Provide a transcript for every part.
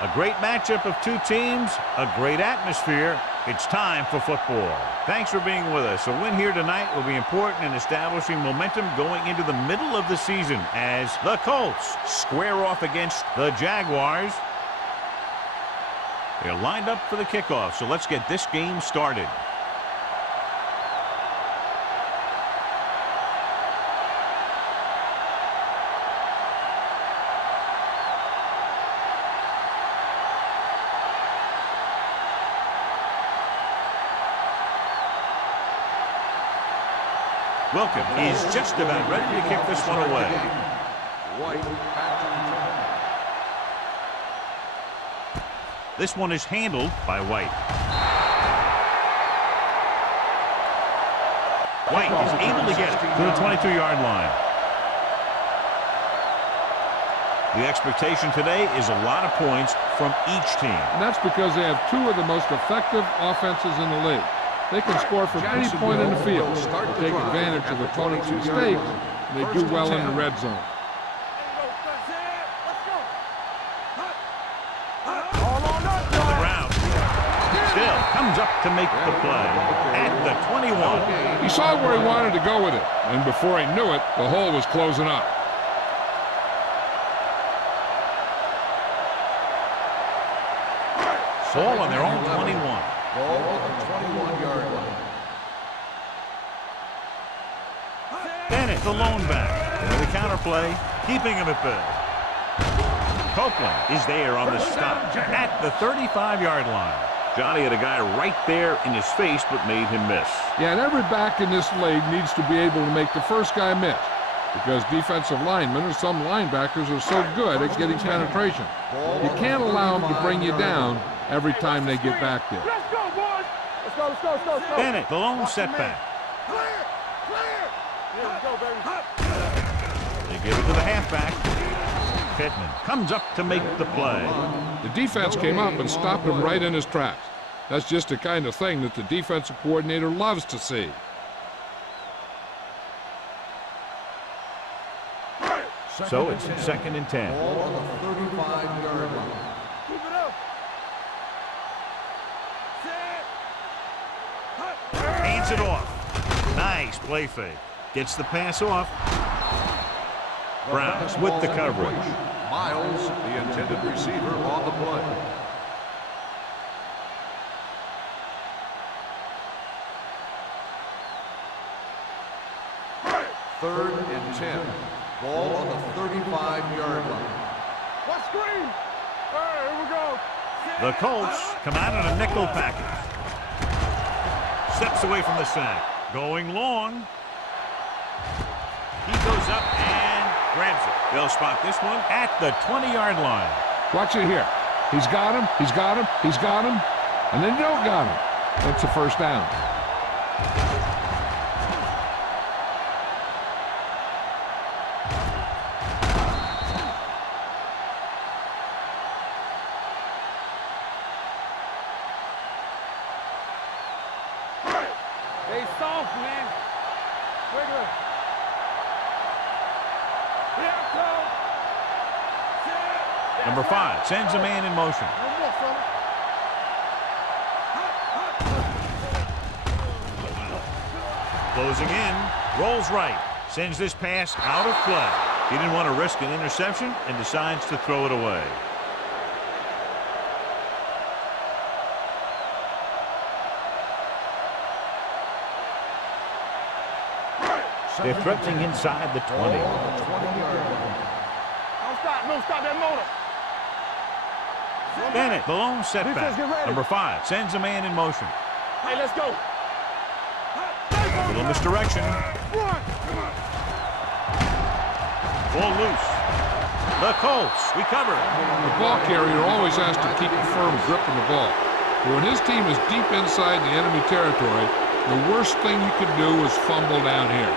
A great matchup of two teams, a great atmosphere. It's time for football. Thanks for being with us. A win here tonight will be important in establishing momentum going into the middle of the season as the Colts square off against the Jaguars. They're lined up for the kickoff, so let's get this game started. Welcome. He's just about ready to kick this one away. This one is handled by White. White is able to get it to the 22-yard line. The expectation today is a lot of points from each team. And that's because they have two of the most effective offenses in the league. They can score from any point in the field, take advantage of opponents' mistakes, and they do well in the red zone. The route still comes up to make the play at the 21. He saw where he wanted to go with it, and before he knew it, the hole was closing up. Ball on their own 21. Ball on the 21-yard line. Bennett, the lone back. With the counter play, keeping him at bay. Copeland is there on the stop at the 35-yard line. Johnny had a guy right there in his face, but made him miss. Yeah, and every back in this league needs to be able to make the first guy miss, because defensive linemen or some linebackers are so good at getting penetration. You can't allow them to bring you down every time they get back there. Let's go, boys! Let's go, let's go, let's go, let's go. Bennett, the lone setback. Clear! Clear! Here we go, baby. They give it to the halfback. Pittman comes up to make the play. The defense came up and stopped him right in his tracks. That's just the kind of thing that the defensive coordinator loves to see. So it's 2nd and 10. Ball on the 35-yard line. Keep it up. Hands it off. Nice play fake. Gets the pass off. Browns with the coverage. Miles, the intended receiver, on the play. Third and 10. Ball on the 35-yard line. What screen? All right, here we go. The Colts come out in a nickel package. Steps away from the sack. Going long. He goes up and grabs it. They'll spot this one at the 20-yard line. Watch it here. He's got him, he's got him, he's got him, and then don't got him. That's a first down. Stay soft, man. Quickly. Here I come. Number 5 sends a man in motion. No more, fella. Closing in, rolls right, sends this pass out of play. He didn't want to risk an interception and decides to throw it away. They're threatening inside the 20. Ball on the 20-yard line. No, stop that motor. Bennett, the lone setback. Defense, get ready. Number 5 sends a man in motion. Hey, let's go. Little misdirection. Run. Ball loose. The Colts recover. The ball carrier always has to keep a firm grip on the ball. But when his team is deep inside the enemy territory, the worst thing you could do is fumble down here.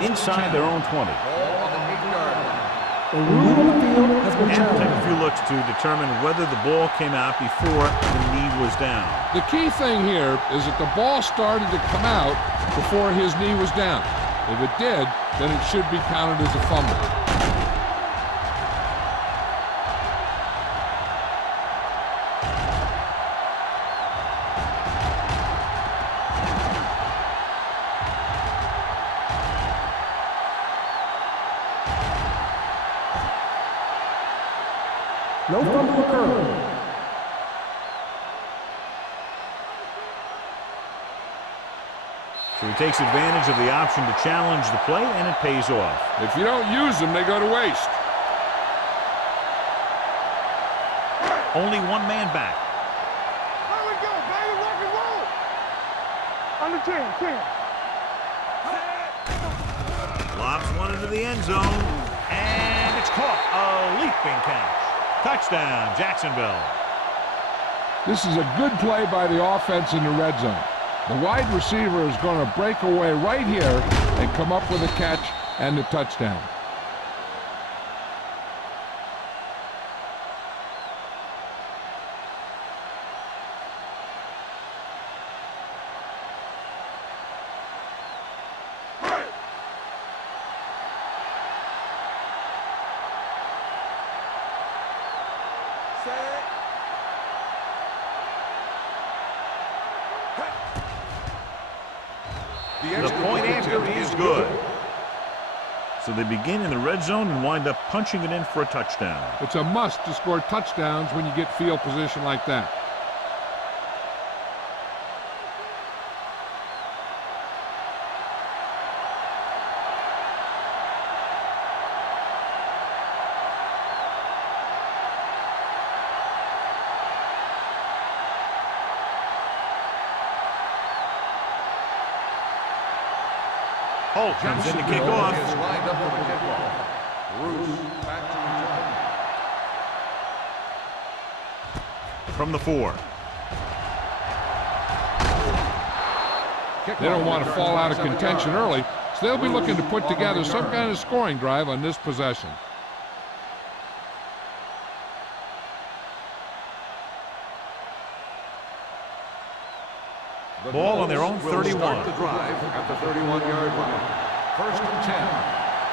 Inside their own 20. Ball on the 8-yard line. The rule on the field has been And take challenged. a few looks to determine whether the ball came out before the knee was down. The key thing here is that the ball started to come out before his knee was down. If it did, then it should be counted as a fumble. No fumble occurred. So he takes advantage of the option to challenge the play, and it pays off. If you don't use them, they go to waste. Only one man back. There we go, baby. Rock and roll. Under 10. Lobs one into the end zone, and it's caught. A leaping catch. Touchdown, Jacksonville. This is a good play by the offense in the red zone. The wide receiver is going to break away right here and come up with a catch and the touchdown. The point after is good. So they begin in the red zone and wind up punching it in for a touchdown. It's a must to score touchdowns when you get field position like that. Holt comes in to kick off. Is lined up for the kickoff. Bruce back to return. From the 4. They don't want to fall out of contention early, so they'll be looking to put together some kind of scoring drive on this possession. Ball on their own 31. Start the drive at the 31-yard line. 1st and 10.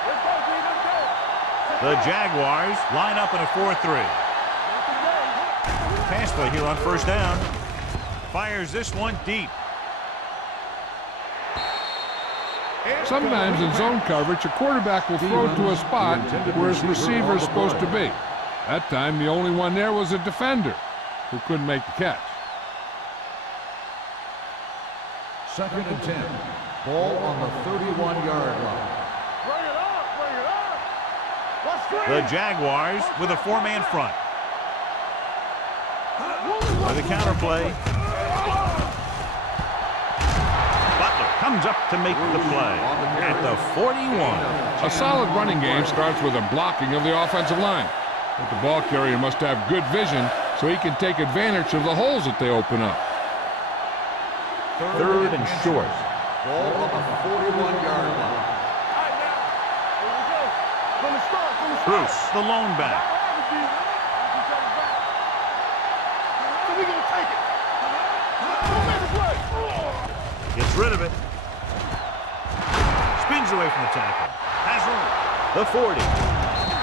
Let's go, G. Let's go. The Jaguars line up in a 4-3. Pass play here on 1st down. Fires this one deep. Sometimes in zone coverage, a quarterback will throw it to a spot where his receiver is supposed to be. That time, the only one there was a defender who couldn't make the catch. 2nd and 10. Ball on the 31-yard line. Bring it up. Bring it up. Let's screen. The Jaguars with a 4-man front. With a counter play. Butler comes up to make the play at the 41. A solid running game starts with a blocking of the offensive line. But the ball carrier must have good vision so he can take advantage of the holes that they open up. 3rd and short. Ball on the 41-yard line. All right, now. Here we go. From the start. Bruce, the lone back. So we gonna take it. Don't make us play. Gets rid of it. Spins away from the tackle. Has room. The 40.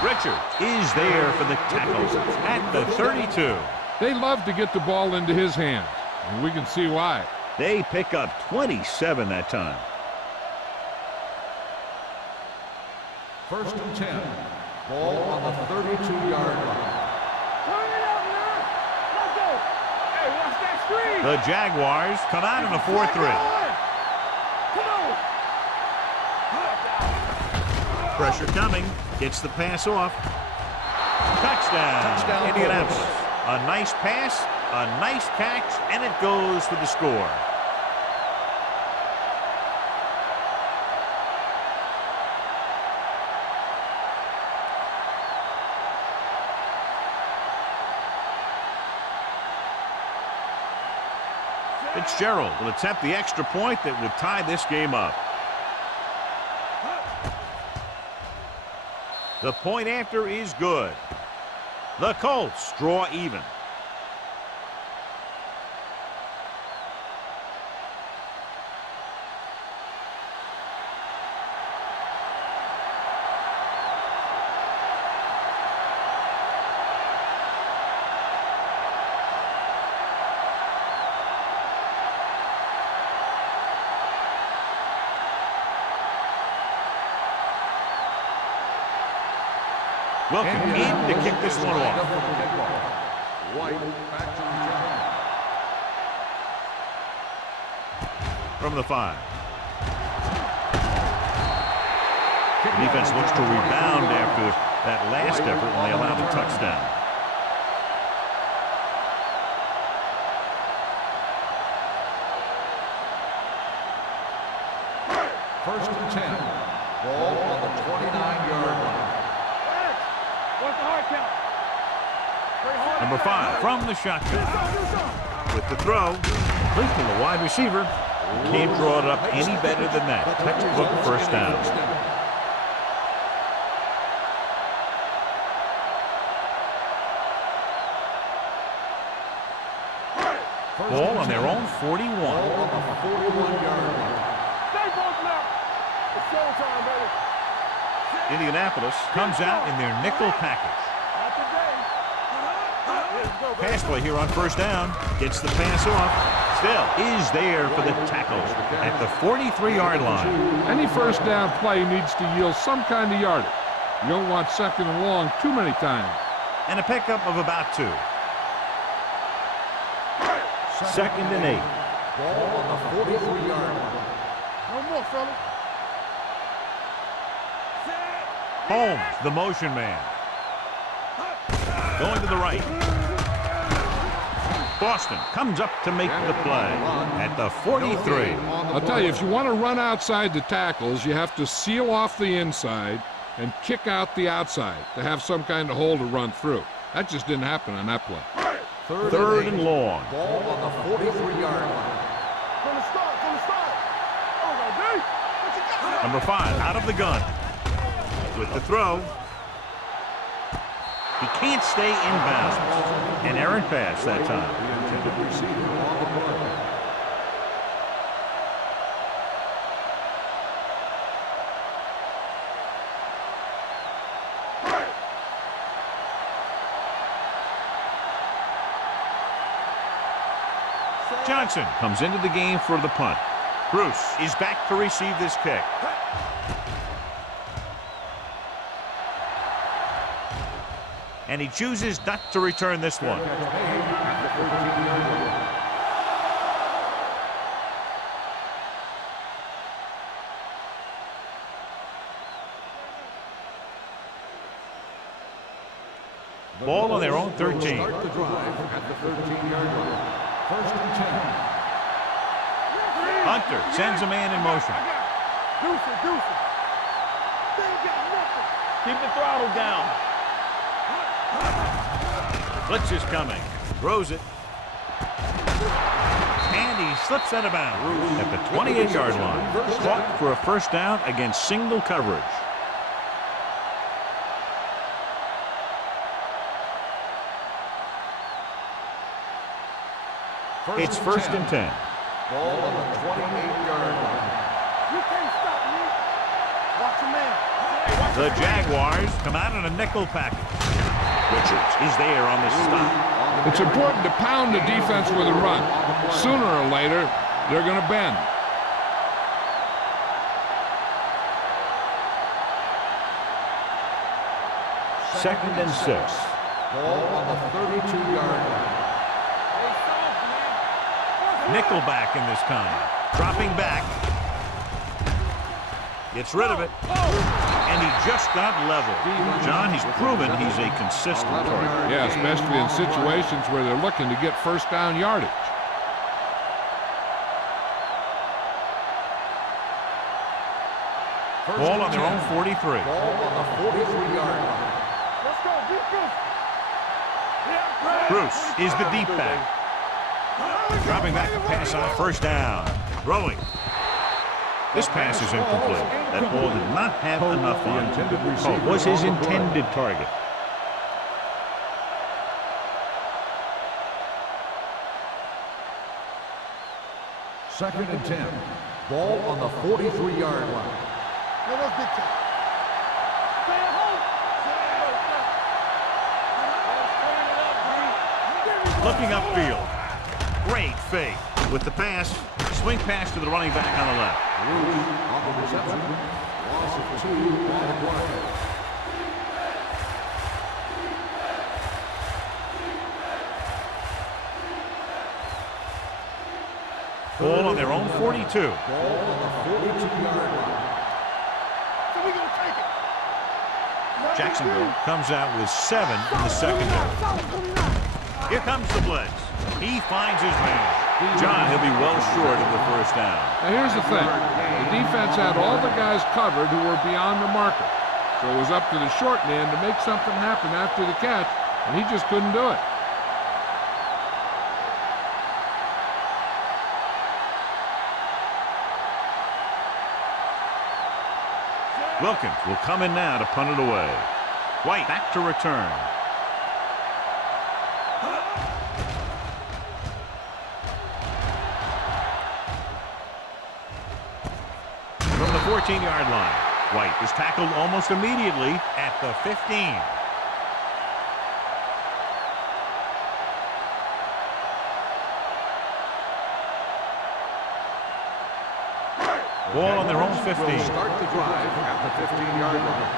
Richard is there for the tackle at the 32. They love to get the ball into his hands, and we can see why. They pick up 27 that time. 1st and 10. Ball on the 32-yard line. Turn it up, man. Let's go. Hey, watch that screen. The Jaguars come out in a 4-3. Come on. Pressure coming. Gets the pass off. Touchdown, Indianapolis. A nice pass, a nice catch, and it goes for the score. Fitzgerald will attempt the extra point that would tie this game up. The point after is good. The Colts draw even. Welcome in to kick this one off. White back to return. From the 5. The defense looks to rebound after that last effort when they allowed a touchdown. First and 10. Ball on the 29-yard line. What's the hard count? Number 5 from the shotgun. With the throw, complete to the wide receiver. Can't draw it up any better than that. Textbook first down. Ball on their own 41. Ball on the 41-yard line. Stay both now. It's showtime, baby. Indianapolis comes out in their nickel package. Not today. Let's go, baby. Pass play here on first down. Gets the pass off. Still is there for the tackle at the 43-yard line. Any first down play needs to yield some kind of yardage. You don't want second and long too many times. And a pickup of about 2. Second and 8. Ball on the 43-yard line. No more, fella. Holmes, the motion man. Going to the right. Boston comes up to make the play at the 43. I'll tell you, if you want to run outside the tackles, you have to seal off the inside and kick out the outside to have some kind of hole to run through. That just didn't happen on that play. Third and long. Ball on the 43-yard line. From the start. Oh, D. What you got? Number 5 out of the gun. With the throw. He can't stay in bounds. An errant pass that time. The intended receiver on the play. Johnson comes into the game for the punt. Bruce is back to receive this kick. And he chooses not to return this one. Ball on their own 13. Start the drive at the 13-yard line. First and 10. Hunter sends a man in motion. Deuce it. They ain't got nothing. Keep the throttle down. Blitz is coming. Throws it. And he slips out of bounds at the 28-yard line. Caught for a first down against single coverage. It's first and 10. Ball on the 28-yard line. You can't stop me. Watch your man. The Jaguars come out in a nickel package. Richards is there on the stop. It's important to pound the defense with a run. Sooner or later, they're going to bend. Second and 6. Ball on the 32-yard line. Nickelback in this time. Dropping back. Gets rid of it. And he just got leveled. John, he's proven he's a consistent target. Yeah, especially in situations where they're looking to get first down yardage. Ball on their own 43. Ball on the 43-yard line. Let's go, defense. Bruce is the deep back. Dropping back to pass on first down. Throwing. This pass is incomplete. That ball did not have enough on it. Oh, was his intended target. Second and 10. Ball on the 43-yard line. No, that's big time. Stay at home. Looking upfield. Great fake. With the pass, swing pass to the running back on the left. On the reception. Loss of 2 on the play. Ball on their own 42. Ball on the 42-yard line. So we gonna take it. Jacksonville comes out with 7 in the secondary. Here comes the blitz. He finds his man. John, he'll be well short of the first down. Now here's the thing. The defense had all the guys covered who were beyond the marker. So it was up to the short man to make something happen after the catch, and he just couldn't do it. Wilkins will come in now to punt it away. White back to return. From the 14-yard line, White is tackled almost immediately at the 15. Ball on their own 15. Will start the drive at the 15-yard line.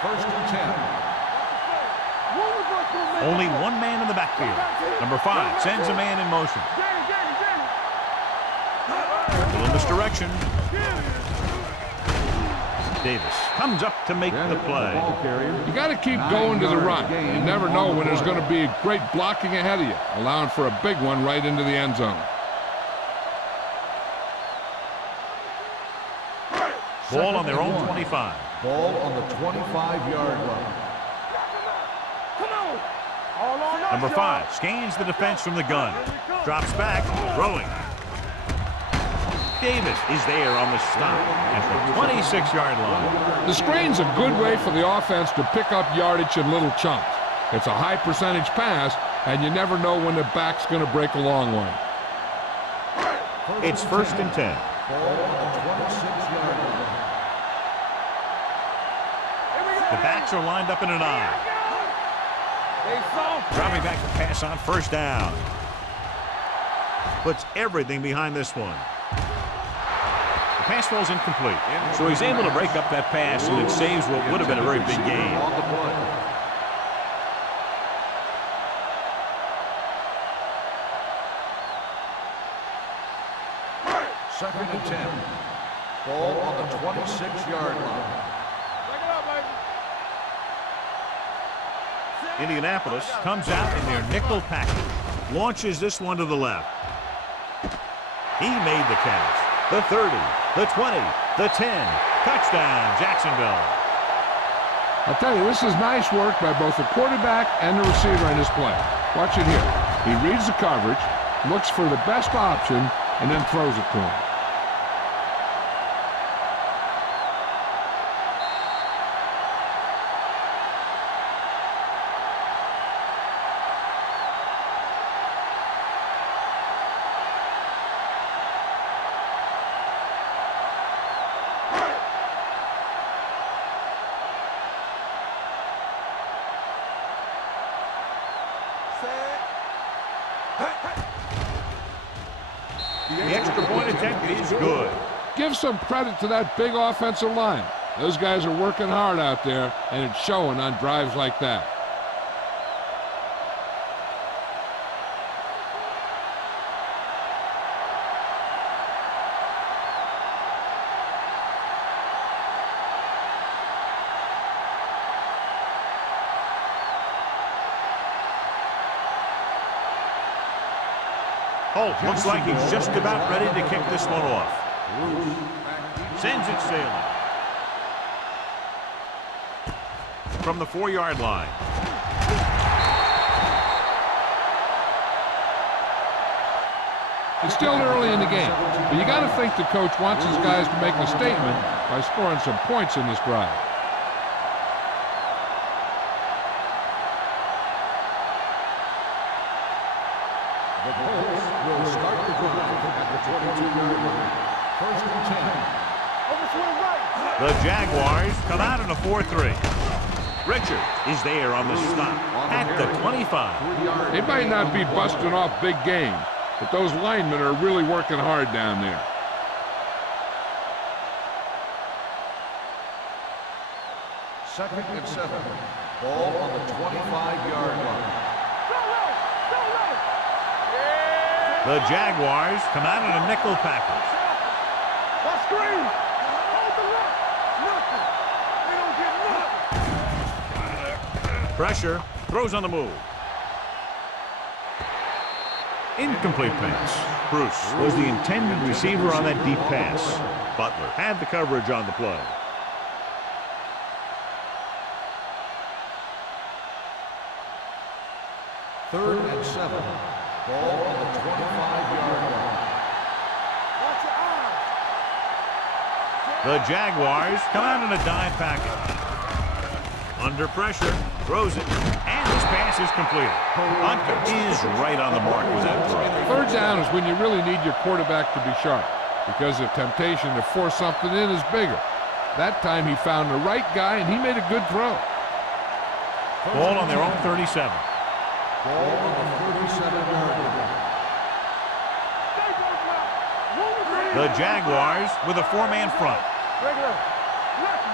First and 10. Only one man in the backfield. Number 5 sends a man in motion. Still in this direction. Davis comes up to make the play. You got to keep going to the run. You never know when there's going to be great blocking ahead of you, allowing for a big one right into the end zone. Ball on their own 25. Ball on the 25-yard line. Number 5 scans the defense from the gun. Drops back, throwing. Davis is there on the stop at the 26-yard line. The screen's a good way for the offense to pick up yardage in little chunks. It's a high percentage pass, and you never know when the back's going to break a long one. It's first and 10. Ball on the 26-yard line. The backs are lined up in an I. Dropping back to pass on first down. Puts everything behind this one. The pass falls incomplete. So he's able to break up that pass, and it saves what would have been a very big gain. On the play. Second and 10. Ball on the 26-yard line. Indianapolis comes out in their nickel package. Launches this one to the left. He made the catch. The 30, the 20, the 10. Touchdown, Jacksonville. I'll tell you, this is nice work by both the quarterback and the receiver in this play. Watch it here. He reads the coverage, looks for the best option, and then throws it to him. The extra point attempt is good. Give some credit to that big offensive line. Those guys are working hard out there, and it's showing on drives like that. Holt looks like he's just about ready to kick this one off. Sends it sailing. From the 4-yard line. It's still early in the game, but you got to think the coach wants his guys to make a statement by scoring some points in this drive. The Colts will start the drive at the 22-yard line. First and 10. The Jaguars come out in a 4-3. Richard is there on the stop at the 25. They might not be busting off big games, but those linemen are really working hard down there. Second and 7. Ball on the 25-yard line. The The Jaguars come out in a nickel package. My screen. Hold the rock. Nothing. They don't get nothing. Pressure. Throws on the move. Incomplete pass. Bruce was the intended receiver on that deep pass. Butler had the coverage on the play. Third and 7. Ball on the 25-yard line. Watch your eyes. The Jaguars come out in a dime package. Under pressure, throws it, and this pass is completed. Hunter is right on the mark with that throw. Third down is when you really need your quarterback to be sharp because the temptation to force something in is bigger. That time he found the right guy, and he made a good throw. Ball on their own 37. Ball on the 37-yard line. Stay both now. The Jaguars with a four-man front. Regular. Left.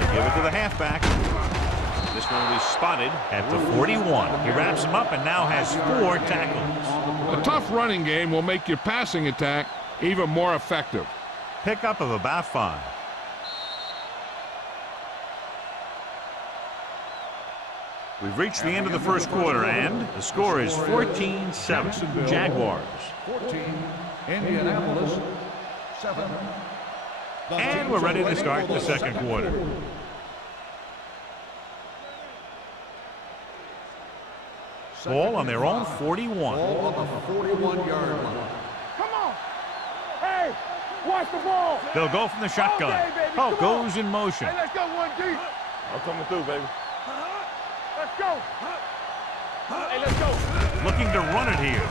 They give it to the halfback. This one will be spotted at the 41. He wraps him up and now has 4 tackles. A tough running game will make your passing attack even more effective. Pickup of about 5. We've reached the end of the first quarter, and the score is 14-7. Jaguars. 14. Indianapolis. 7. And we're ready to start the second quarter. Ball on their own 41. Ball on the 41-yard line. Come on. Hey, watch the ball. They'll go from the shotgun. Okay, baby, Oh, come on. goes in motion. Hey, let's go 1D. I'm coming through, baby. Let's go. Hey, let's go. Looking to run it here.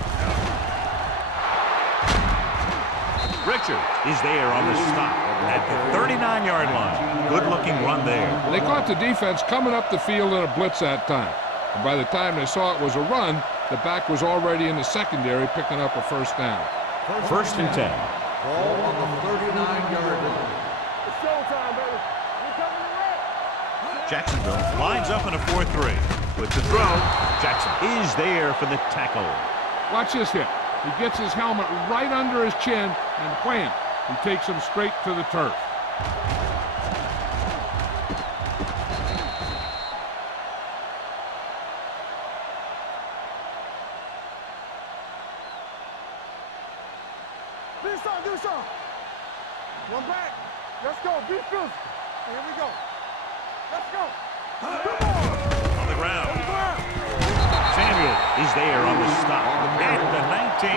Richard is there on the stop at the 39-yard line. Good-looking run there. They caught the defense coming up the field in a blitz that time. And by the time they saw it was a run, the back was already in the secondary picking up a first down. First and 10. Ball on the 39-yard line. It's showtime, baby. We coming to red. Jacksonville lines up in a 4-3. With the throw, Jackson is there for the tackle. Watch this hit. He gets his helmet right under his chin, and wham, he takes him straight to the turf. Do some. One back. Let's go. Be physical. Here we go. Let's go. Come on. On the ground. Samuel is there on the stop at the 19.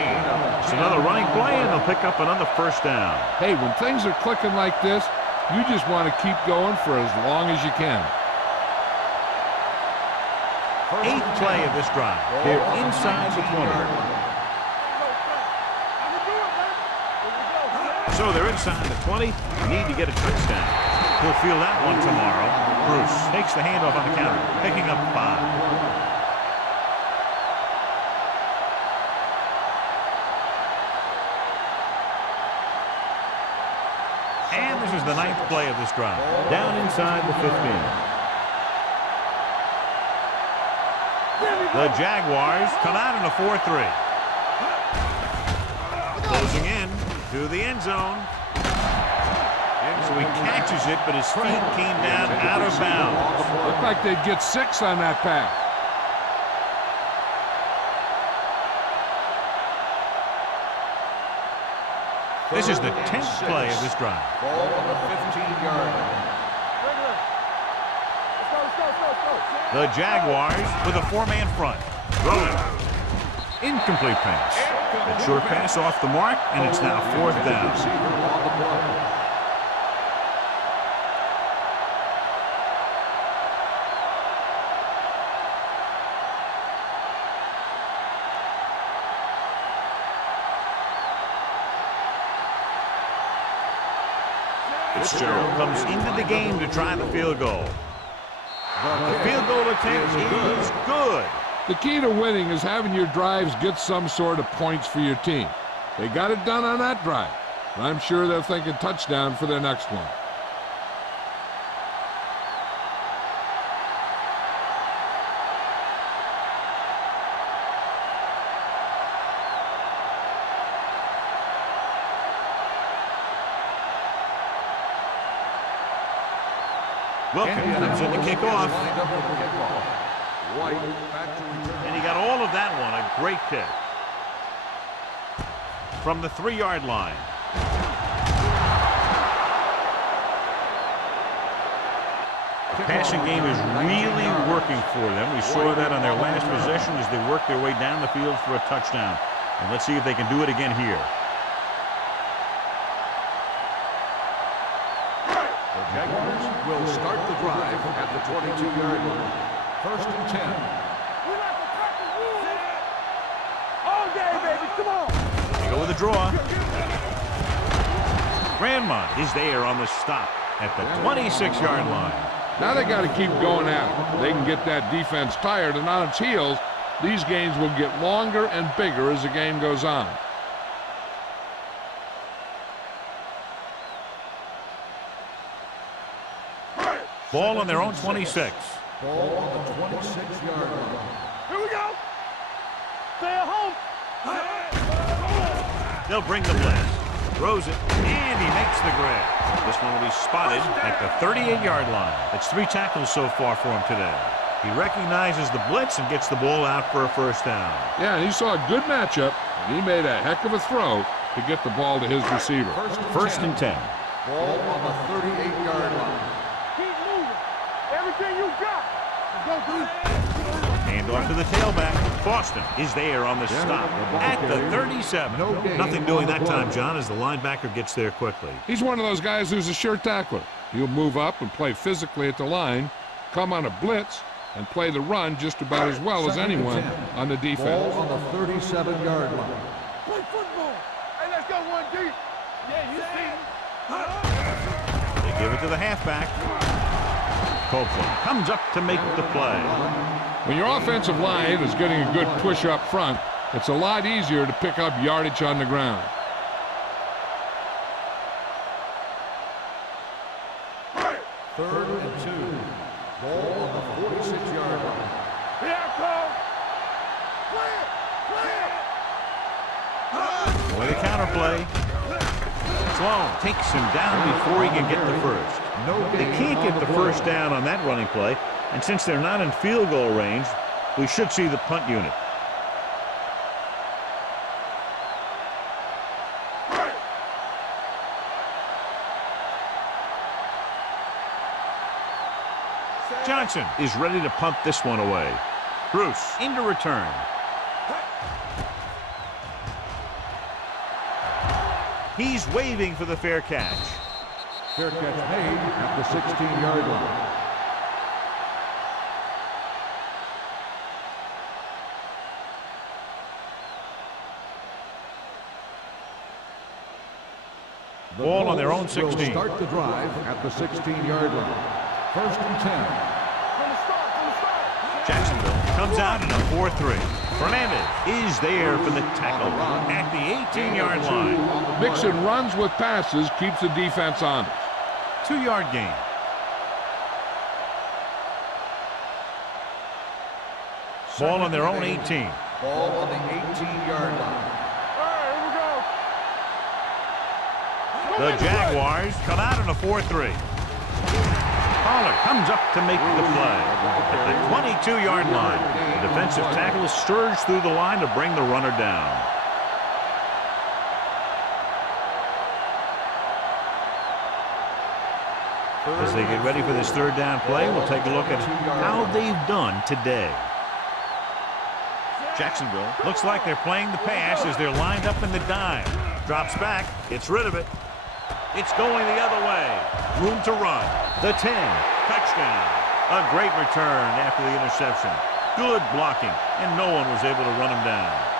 It's another running play, and they'll pick up another first down. Hey, when things are clicking like this, you just want to keep going for as long as you can. 8th play of this drive. They're inside the 20. So they're inside the 20. Need to get a touchdown. He'll feel that one tomorrow. Bruce takes the handoff on the counter, picking up 5. And this is the 9th play of this drive. Down inside the 15. The Jaguars come out in a 4-3. Closing in to the end zone. And so he catches it, but his feet came down out of bounds. Looked like they'd get 6 on that pass. This is the 10th play of this drive. Ball on the 15-yard line. Regular. Let's go. The Jaguars with a 4-man front. Rolling. Incomplete pass. A short pass off the mark, and it's now 4th down. Fitzgerald comes into the game to try the field goal. The field goal attempt is good. The key to winning is having your drives get some sort of points for your team. They got it done on that drive. And I'm sure they're thinking touchdown for their next one. Wilkins comes in to kick off. Lined up for the kickoff. White back to return. And he got all of that one. A great kick. From the 3-yard line. Passing game is really working for them. We saw that on their last possession as they worked their way down the field for a touchdown. And let's see if they can do it again here. The Jaguars will start the drive at the 22-yard line. First and 10. We like to crack the rules. All day, baby. Come on. They go with a draw. Grandma is there on the stop at the 26-yard line. Now they got to keep going at it. They can get that defense tired and on its heels. These games will get longer and bigger as the game goes on. Ball on their own 26. Ball on the 26-yard line. Here we go. Stay at home. They'll bring the blitz. Throws it, and he makes the grab. This one will be spotted at the 38-yard line. That's 3 tackles so far for him today. He recognizes the blitz and gets the ball out for a first down. Yeah, and he saw a good matchup, and he made a heck of a throw to get the ball to his receiver. First and 10. Ball on the 38-yard line. Keep moving. Everything you got. Let's go, dude. Hand off to the tailback. Boston is there on the stop at the 37. Nothing doing that time, John, as the linebacker gets there quickly. He's one of those guys who's a sure tackler. He'll move up and play physically at the line, come on a blitz, and play the run just about as well as anyone on the defense. Ball on the 37-yard line. Play football. Hey, let's go one deep. Yeah, you see. They give it to the halfback. Copeland comes up to make the play. When your offensive line is getting a good push up front, it's a lot easier to pick up yardage on the ground. Third and 2. Ball on the 46-yard line. Here I come. Play it. Boy, the counter play. Sloan takes him down before he can get the first. They can't get the first down on that running play, and since they're not in field goal range, we should see the punt unit. Johnson is ready to punt this one away. Bruce into return. He's waving for the fair catch. Fair catch made at the 16-yard line. Ball on their own Will 16. start the drive at the 16-yard line. First and 10. From the start. Jacksonville comes out in a 4-3. Fernandez is there for the tackle at the 18-yard line. Mixing runs with passes keeps the defense honest. 2-yard gain. Ball on their own 18. Ball on the 18-yard line. All right, here we go. The Jaguars come out in a 4-3. Pollard comes up to make the play at the 22-yard line. The defensive tackle surges through the line to bring the runner down. As they get ready for this third down play, we'll take a look at how they've done today. Jacksonville looks like they're playing the pass as they're lined up in the dime. Drops back, gets rid of it. It's going the other way. Room to run. The 10. Touchdown. A great return after the interception. Good blocking, and no one was able to run him down.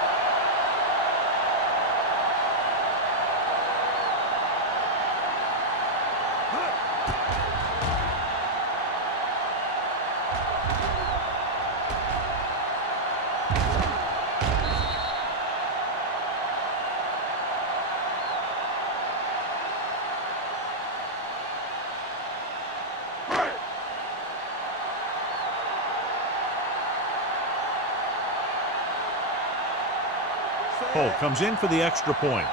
Holt comes in for the extra point.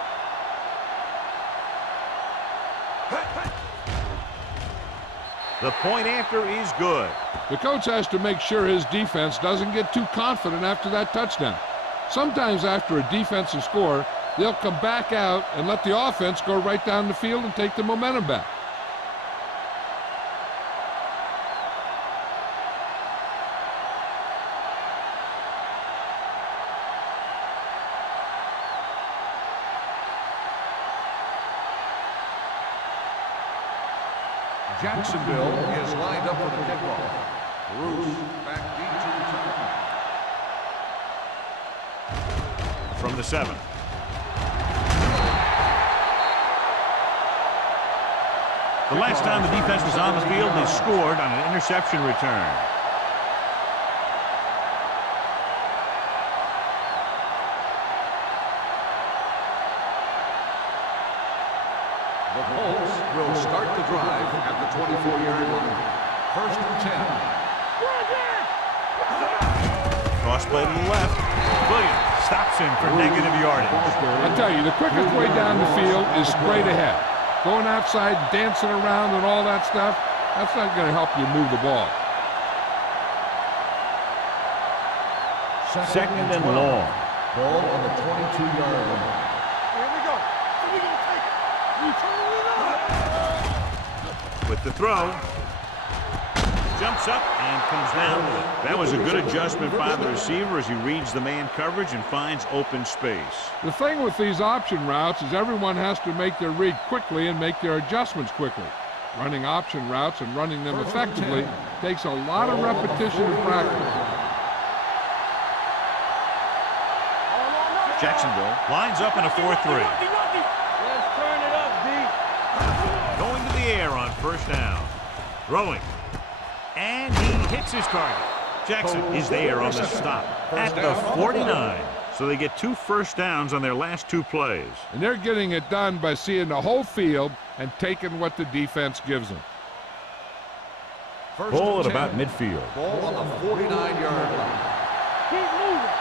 The point after is good. The coach has to make sure his defense doesn't get too confident after that touchdown. Sometimes after a defensive score, they'll come back out and let the offense go right down the field and take the momentum back. Jacksonville is lined up for the kickoff. Bruce back deep to return. From the 7. The last time the defense was on the field, they scored on an interception return. The Colts will start the drive at the 24-yard line. First and 10. Cross play to the left. Williams stops him for negative yardage. I tell you, the quickest way down the field is straight ahead. Going outside, dancing around and all that stuff, that's not going to help you move the ball. Second and long. Ball on the 22-yard line. Here we go. We're going to take it. We turn it up. With the throw. Jumps up and comes down with it. That was a good adjustment by the receiver as he reads the man coverage and finds open space. The thing with these option routes is everyone has to make their read quickly and make their adjustments quickly. Running option routes and running them effectively takes a lot of repetition and practice. Jacksonville lines up in a 4-3. Let's turn it up, D. Going to the air on first down. Throwing. And he hits his target. Jackson is there on the stop at the 49. So they get 2 first downs on their last 2 plays. And they're getting it done by seeing the whole field and taking what the defense gives them. Ball at about midfield. Ball on the 49-yard line. Keep moving.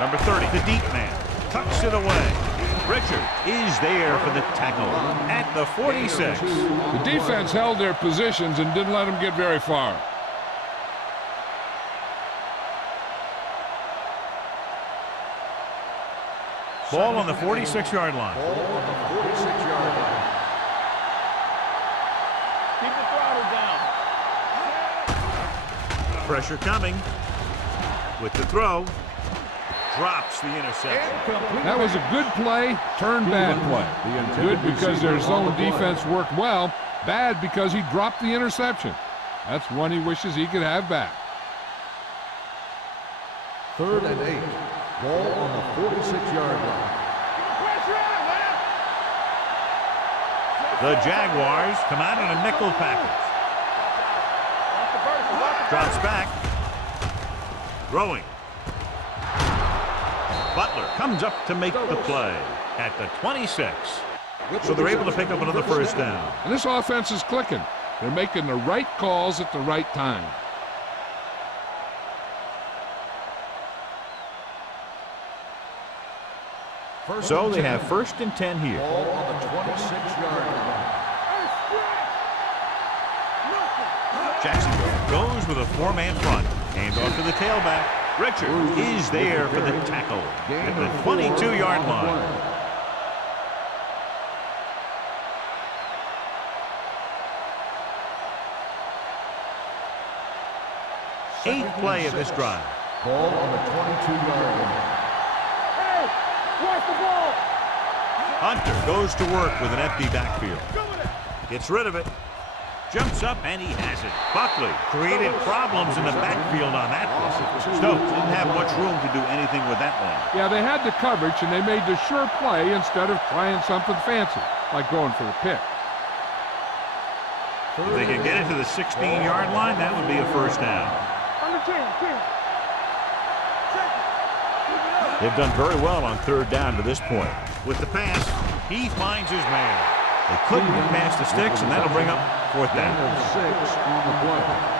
Number 30, the deep man, tucks it away. Richard is there for the tackle at the 46. The defense held their positions and didn't let them get very far. Ball on the 46-yard line. Ball on the 46-yard line. Keep the throttle down. Pressure coming. With the throw. Drops the interception. That was a good play, turned bad play. Good because their zone defense worked well. Bad because he dropped the interception. That's one he wishes he could have back. 3rd and 8. Ball on the 46-yard line. Pressure out, man. The Jaguars come out in a nickel package. Drops back. Throwing. Butler comes up to make the play at the 26. So they're able to pick up another first down. And this offense is clicking. They're making the right calls at the right time. So they have 1st and 10 here. Ball on the 26-yard line. Jacksonville goes with a 4-man front. Hand off to the tailback. Richard is there for the tackle at the 22-yard line. Eighth play of this drive. Ball on the 22-yard line. Hey, watch the ball. Hunter goes to work with an empty backfield. Gets rid of it. Jumps up and he has it. Buckley created problems in the backfield on that play. Stokes didn't have much room to do anything with that one. Yeah, they had the coverage and they made the sure play instead of trying something fancy, like going for the pick. If they can get it to the 16-yard line, that would be a first down. On the 10. They've done very well on 3rd down to this point. With the pass, he finds his man. They couldn't get past the sticks, and that'll bring up 4th down. 6 on the play.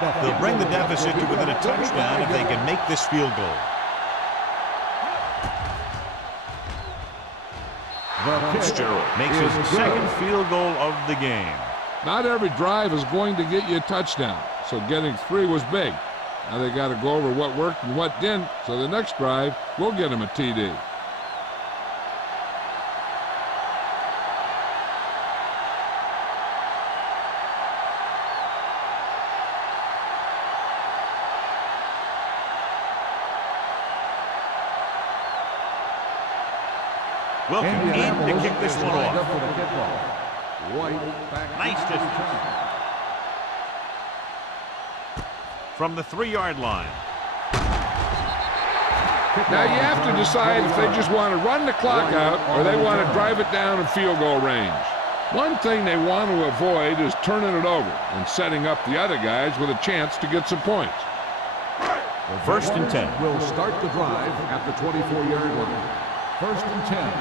They'll bring the deficit to within a touchdown if they can make this field goal. Fitzgerald makes his second field goal of the game. Not every drive is going to get you a touchdown, so getting 3 was big. Now they got to go over what worked and what didn't, so the next drive will get them a TD. Wilkin in to kick this one off. Nice distance. From the 3-yard line. Now you have to decide if they just want to run the clock out or they want to drive it down in field goal range. One thing they want to avoid is turning it over and setting up the other guys with a chance to get some points. First and 10. Will start the drive at the 24-yard line. First and 10.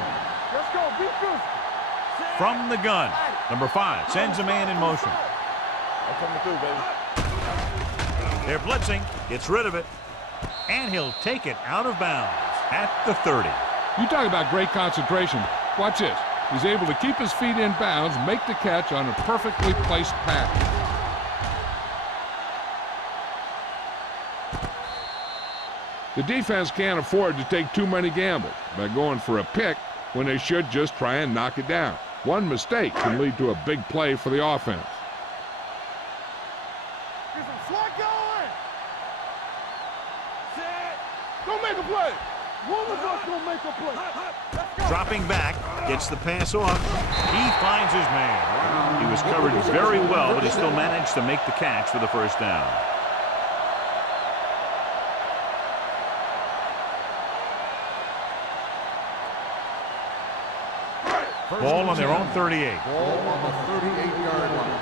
Let's go. Be good. From the gun, number 5 sends a man in motion. I'm coming through, baby. They're blitzing, gets rid of it, and he'll take it out of bounds at the 30. You talk about great concentration. Watch this. He's able to keep his feet in bounds, make the catch on a perfectly placed pass. The defense can't afford to take too many gambles by going for a pick when they should just try and knock it down. One mistake can lead to a big play for the offense. Get some slot going. Set. Go make a play. One of us gonna make a play. Let's go. Dropping back, gets the pass off. He finds his man. He was covered very well, but he still managed to make the catch for the first down. Ball on their own 38. Ball on the 38-yard line.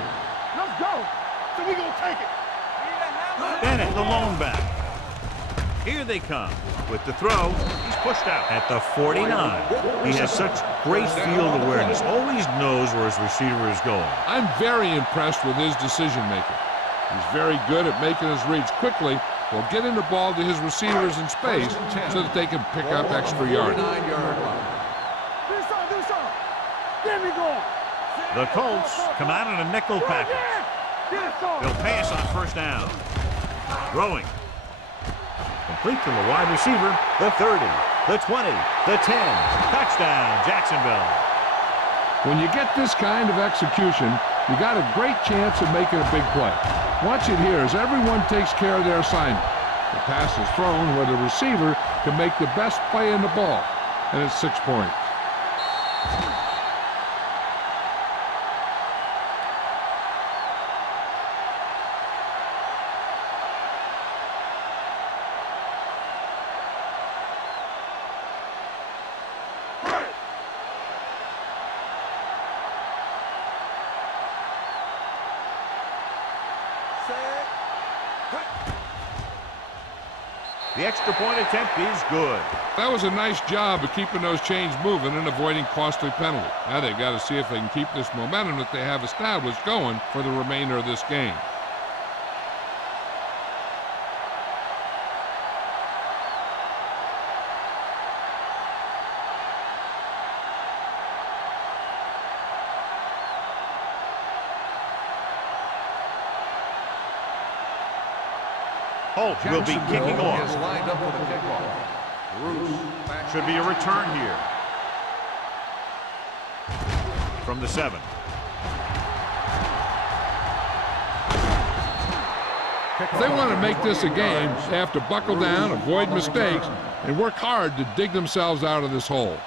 Let's go. So we gonna take it. Bennett, the lone back. Here they come. With the throw, he's pushed out at the 49. He has such great field awareness. Always knows where his receiver is going. I'm very impressed with his decision-making. He's very good at making his reads quickly while getting the ball to his receivers in space so that they can pick up extra yardage. The Colts come out in a nickel package. They'll pass on first down. Throwing. Complete to the wide receiver. The 30, the 20, the 10. Touchdown, Jacksonville. When you get this kind of execution, you got a great chance of making a big play. Watch it here as everyone takes care of their assignment. The pass is thrown where the receiver can make the best play in the ball, and it's 6 points. The extra point attempt is good. That was a nice job of keeping those chains moving and avoiding costly penalties. Now they've got to see if they can keep this momentum that they have established going for the remainder of this game. Holt will be kicking off. Is lined up for the kickoff. Should be a return here. From the 7. If they want to make this a game, they have to buckle down, avoid mistakes, and work hard to dig themselves out of this hole.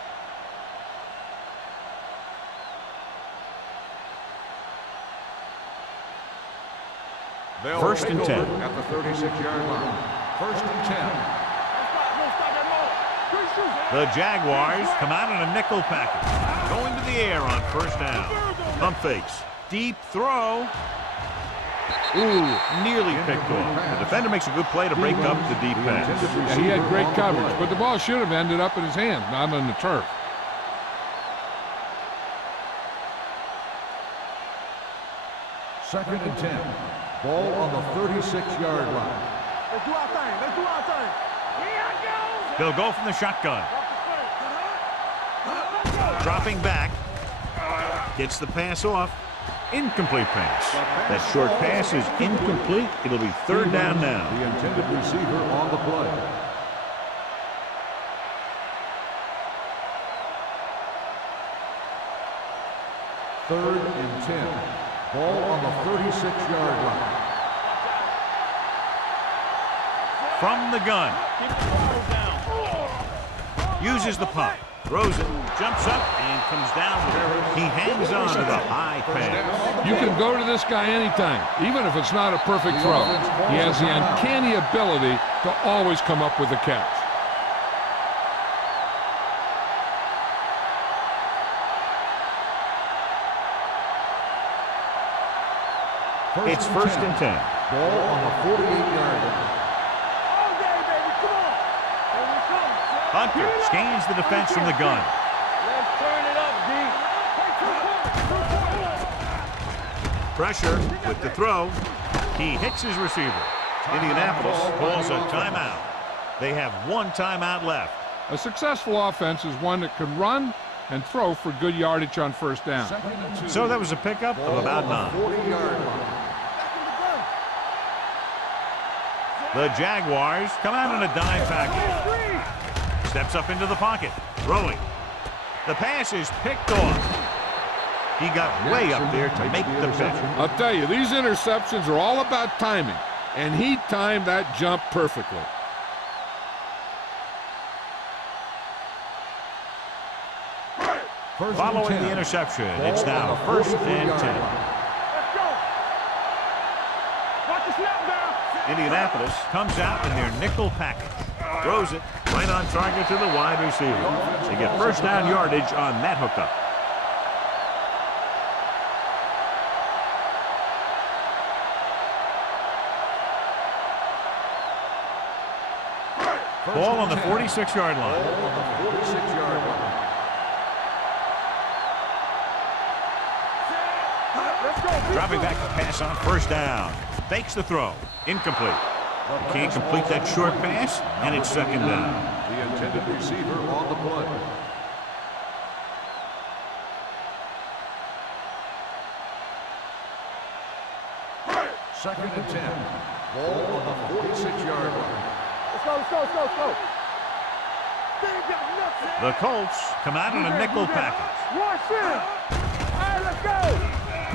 First and 10. At the 36-yard line. First and 10. The Jaguars come out in a nickel package. Going to the air on first down. Pump fakes. Deep throw. Ooh, nearly picked off. The defender makes a good play to break up the deep pass. Yeah, he had great coverage, but the ball should have ended up in his hands, not on the turf. Second and 10. Ball on the 36-yard line. Let's do our thing. Let's do our thing. They'll go from the shotgun. Dropping back. Gets the pass off. Incomplete pass. That short pass is incomplete. It'll be third down now. The intended receiver on the play. Third and 10. Ball on the 36-yard line. From the gun. Uses the pump. Throws it. Jumps up and comes down with it. He hangs on to the high pass. You can go to this guy anytime, even if it's not a perfect throw. He has the uncanny ability to always come up with a catch. It's first and 10. Ball on the 48-yard line. All day, baby. Come on. Here we come. Hunter scans the defense from the gun. Let's turn it up, D. Pressure with the throw. He hits his receiver. Indianapolis calls a timeout. They have one timeout left. A successful offense is one that can run and throw for good yardage on first down. So that was a pickup of about 9. 40-yard line. The Jaguars come out in a dime package. Steps up into the pocket. Throwing. The pass is picked off. He got way up there to make the catch. I'll tell you, these interceptions are all about timing, and he timed that jump perfectly. Following the interception, it's now first and 10. Let's go. Watch the snap down. Indianapolis comes out in their nickel package. Throws it right on target to the wide receiver. They get first down yardage on that hookup. Ball on the 46-yard line. Ball on the 46-yard line. Dropping back to pass on first down. Fakes the throw. Incomplete. Can't complete that short pass, and it's second down. The intended receiver on the play. Second and 10. Ball on the 46-yard line. Let's go, let's go, let's go, let's go. The Colts come out in a nickel package. Watch him. All right, let's go.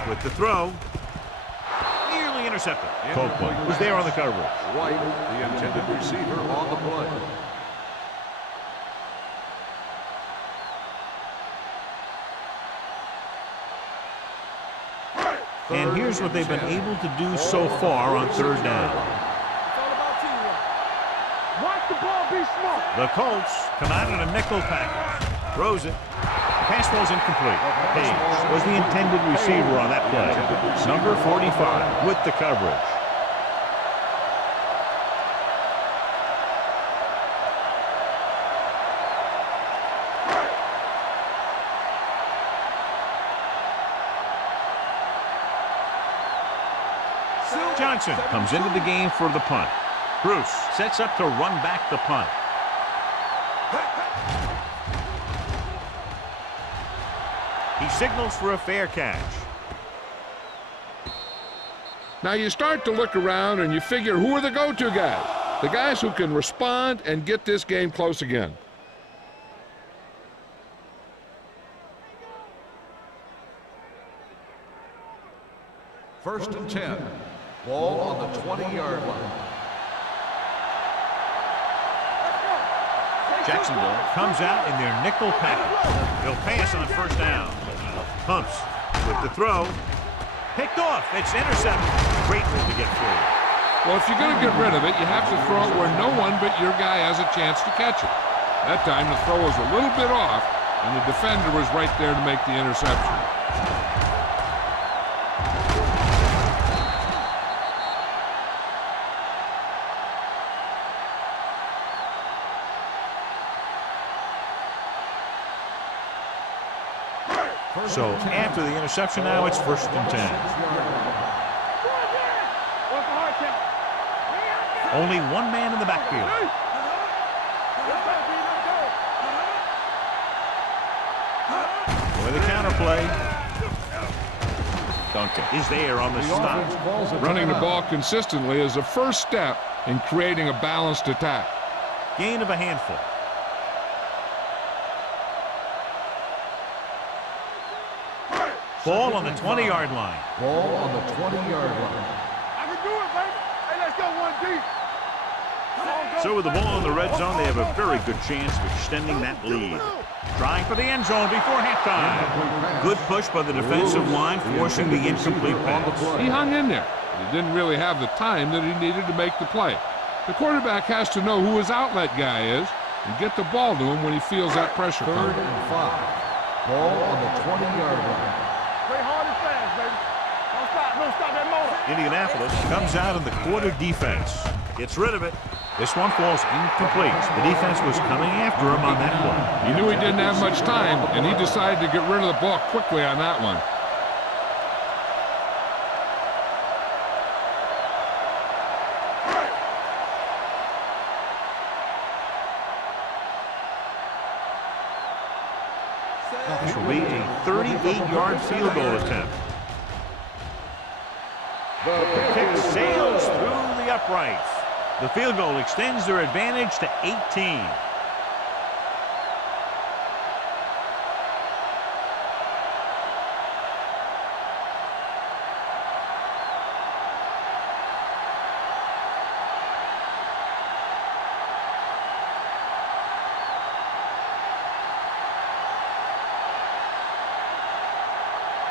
With the throw, nearly intercepted. Copeland was there on the coverage. White, the intended receiver on the play. And here's what they've been able to do so far on third down. Watch the ball be smart. The Colts come out in a nickel package. Throws it. Pass ball's incomplete. Page was the intended receiver on that play. Number 45 with the coverage. Johnson comes into the game for the punt. Bruce sets up to run back the punt. He signals for a fair catch. Now you start to look around and you figure, who are the go-to guys? The guys who can respond and get this game close again. First and 10. Ball on the 20-yard line. Jacksonville comes out in their nickel package. They'll pass on first down. Pumps with the throw. Picked off. It's intercepted. Great move to get through. Well, if you're going to get rid of it, you have to throw it where no one but your guy has a chance to catch it. That time the throw was a little bit off, and the defender was right there to make the interception. So after the interception now, it's first and 10. Only one man in the backfield. With a counter play. Duncan is there on the stop. Running the ball consistently is the first step in creating a balanced attack. Gain of a handful. Ball on the 20-yard line. Ball on the 20-yard line. I can do it, baby. Hey, let's go one deep. So with the ball in the red zone, they have a very good chance of extending that lead. Trying for the end zone before halftime. Good push by the defensive line, forcing the incomplete pass. He hung in there. He didn't really have the time that he needed to make the play. The quarterback has to know who his outlet guy is and get the ball to him when he feels that pressure coming. 3rd and 5. Ball on the 20-yard line. Play hard and fast, baby. Don't stop that motor. Indianapolis comes out in the quarter defense. Gets rid of it. This one falls incomplete. The defense was coming after him on that play. He knew he didn't have much time, and he decided to get rid of the ball quickly on that one. This will be a 38-yard field goal attempt. The kick sails through the uprights. The field goal extends their advantage to 18.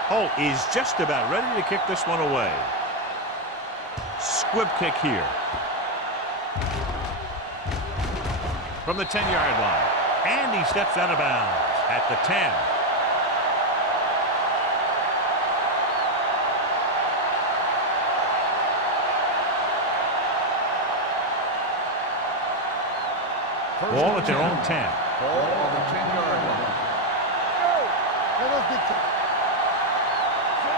Holt is just about ready to kick this one away. Squib kick here. From the 10-yard line. And he steps out of bounds at the 10. Ball at their own 10. Ball on the 10-yard line.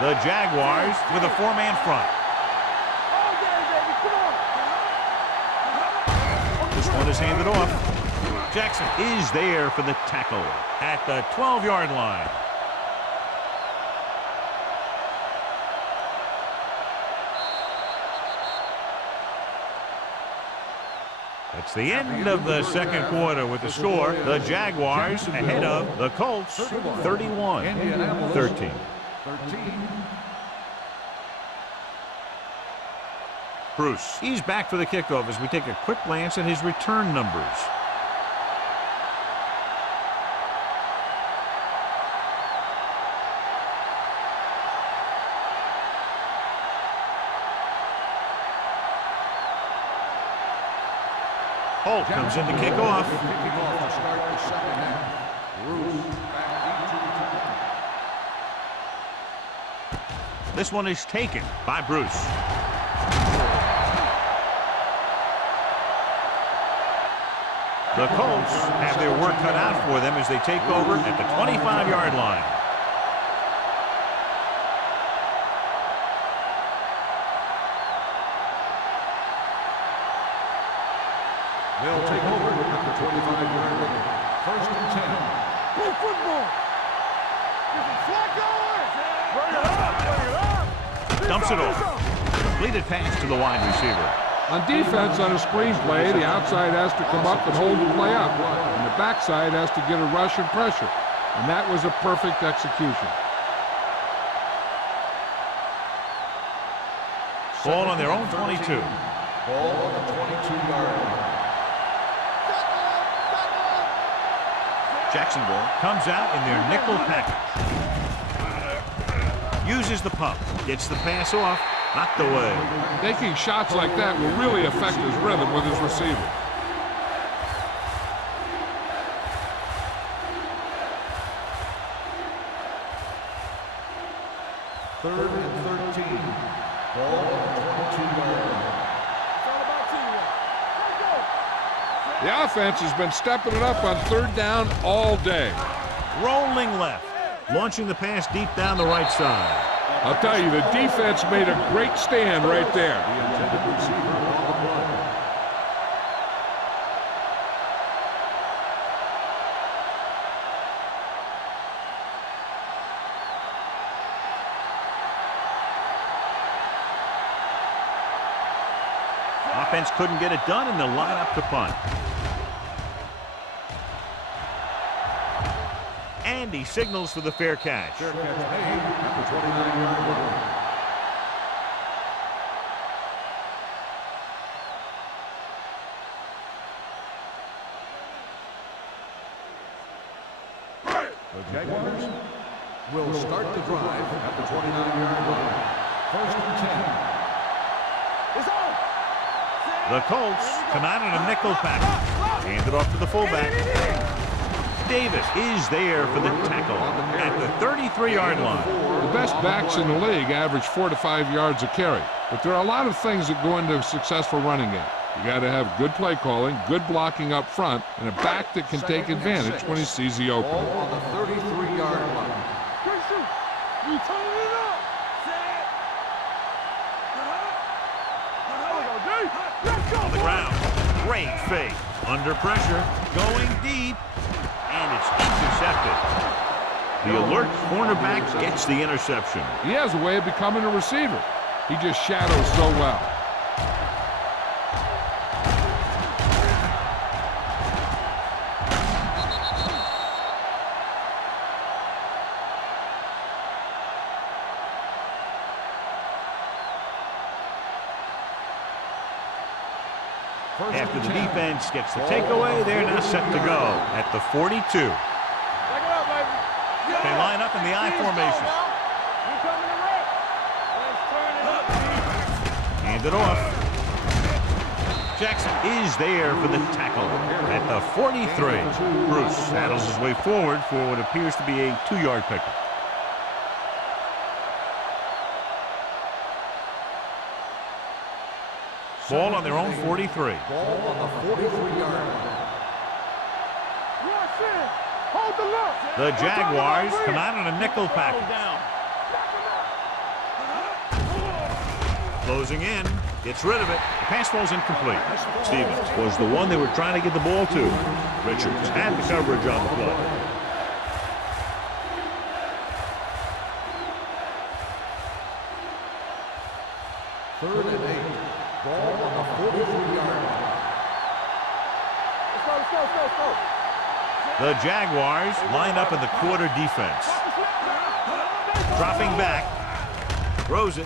The Jaguars with a 4-man front. This one is handed off. Jackson is there for the tackle at the 12-yard line. That's the end of the second quarter with the score. The Jaguars ahead of the Colts, 31-13. Bruce, he's back for the kickoff as we take a quick glance at his return numbers. Holt comes in to kick off. Kicking off to start the second half. Bruce back deep to return. This one is taken by Bruce. The Colts have their work cut out for them as they take over at the 25-yard line. They'll take over at the 25-yard line. 1st and 10. Good football. Get the flag going. Bring it up. Bring it up. Dumps it off. Completed pass to the wide receiver. On defense, on a screen play, the outside has to come up and hold the play up, and the backside has to get a rush and pressure, and that was a perfect execution. Ball on their own 22. Ball on the 22-yard line. Jacksonville comes out in their nickel package. Uses the pump. Gets the pass off. Knocked away. Taking shots like that will really affect his rhythm with his receiver. Third and 13. Ball on the 22-yard line. The offense has been stepping it up on 3rd down all day. Rolling left. Launching the pass deep down the right side. I'll tell you, the defense made a great stand right there. The intended receiver on the play. defense couldn't get it done, and they'll line up to punt. And he signals for the fair catch. Fair catch made at the 29-yard line. The Jaguars will start the drive at the 29-yard line. 1st and 10. It's on. The Colts come out in a nickel package. Hand it off to the fullback. Davis is there for the tackle at the 33-yard line. The best backs in the league average 4 to 5 yards a carry. But there are a lot of things that go into a successful running game. You got to have good play calling, good blocking up front, and a back that can take advantage when he sees the opening. Ball on the 33-yard line. Good shoot. You turn it up. Let's go, On the ground. Great fake. Under pressure. Going deep. And it's intercepted. The alert cornerback gets the interception. He has a way of becoming a receiver. He just shadows so well. After the defense gets the takeaway, they're now set to go at the 42. Back it up, baby. They line up in the I formation. You coming to right. Let's turn it up. Hand it off. Jackson is there for the tackle at the 43. Bruce saddles his way forward for what appears to be a 2-yard pickup. Ball on their own 43. Ball on the 43-yard line. Rush in. Hold the look. The Jaguars come out in a nickel package. Closing in. Gets rid of it. The pass falls incomplete. Stevens was the one they were trying to get the ball to. Richards had the coverage on the play. Third and 8. Ball on the 43-yard line. Let's go. The Jaguars line up in the quarter defense. Dropping back. Throws it.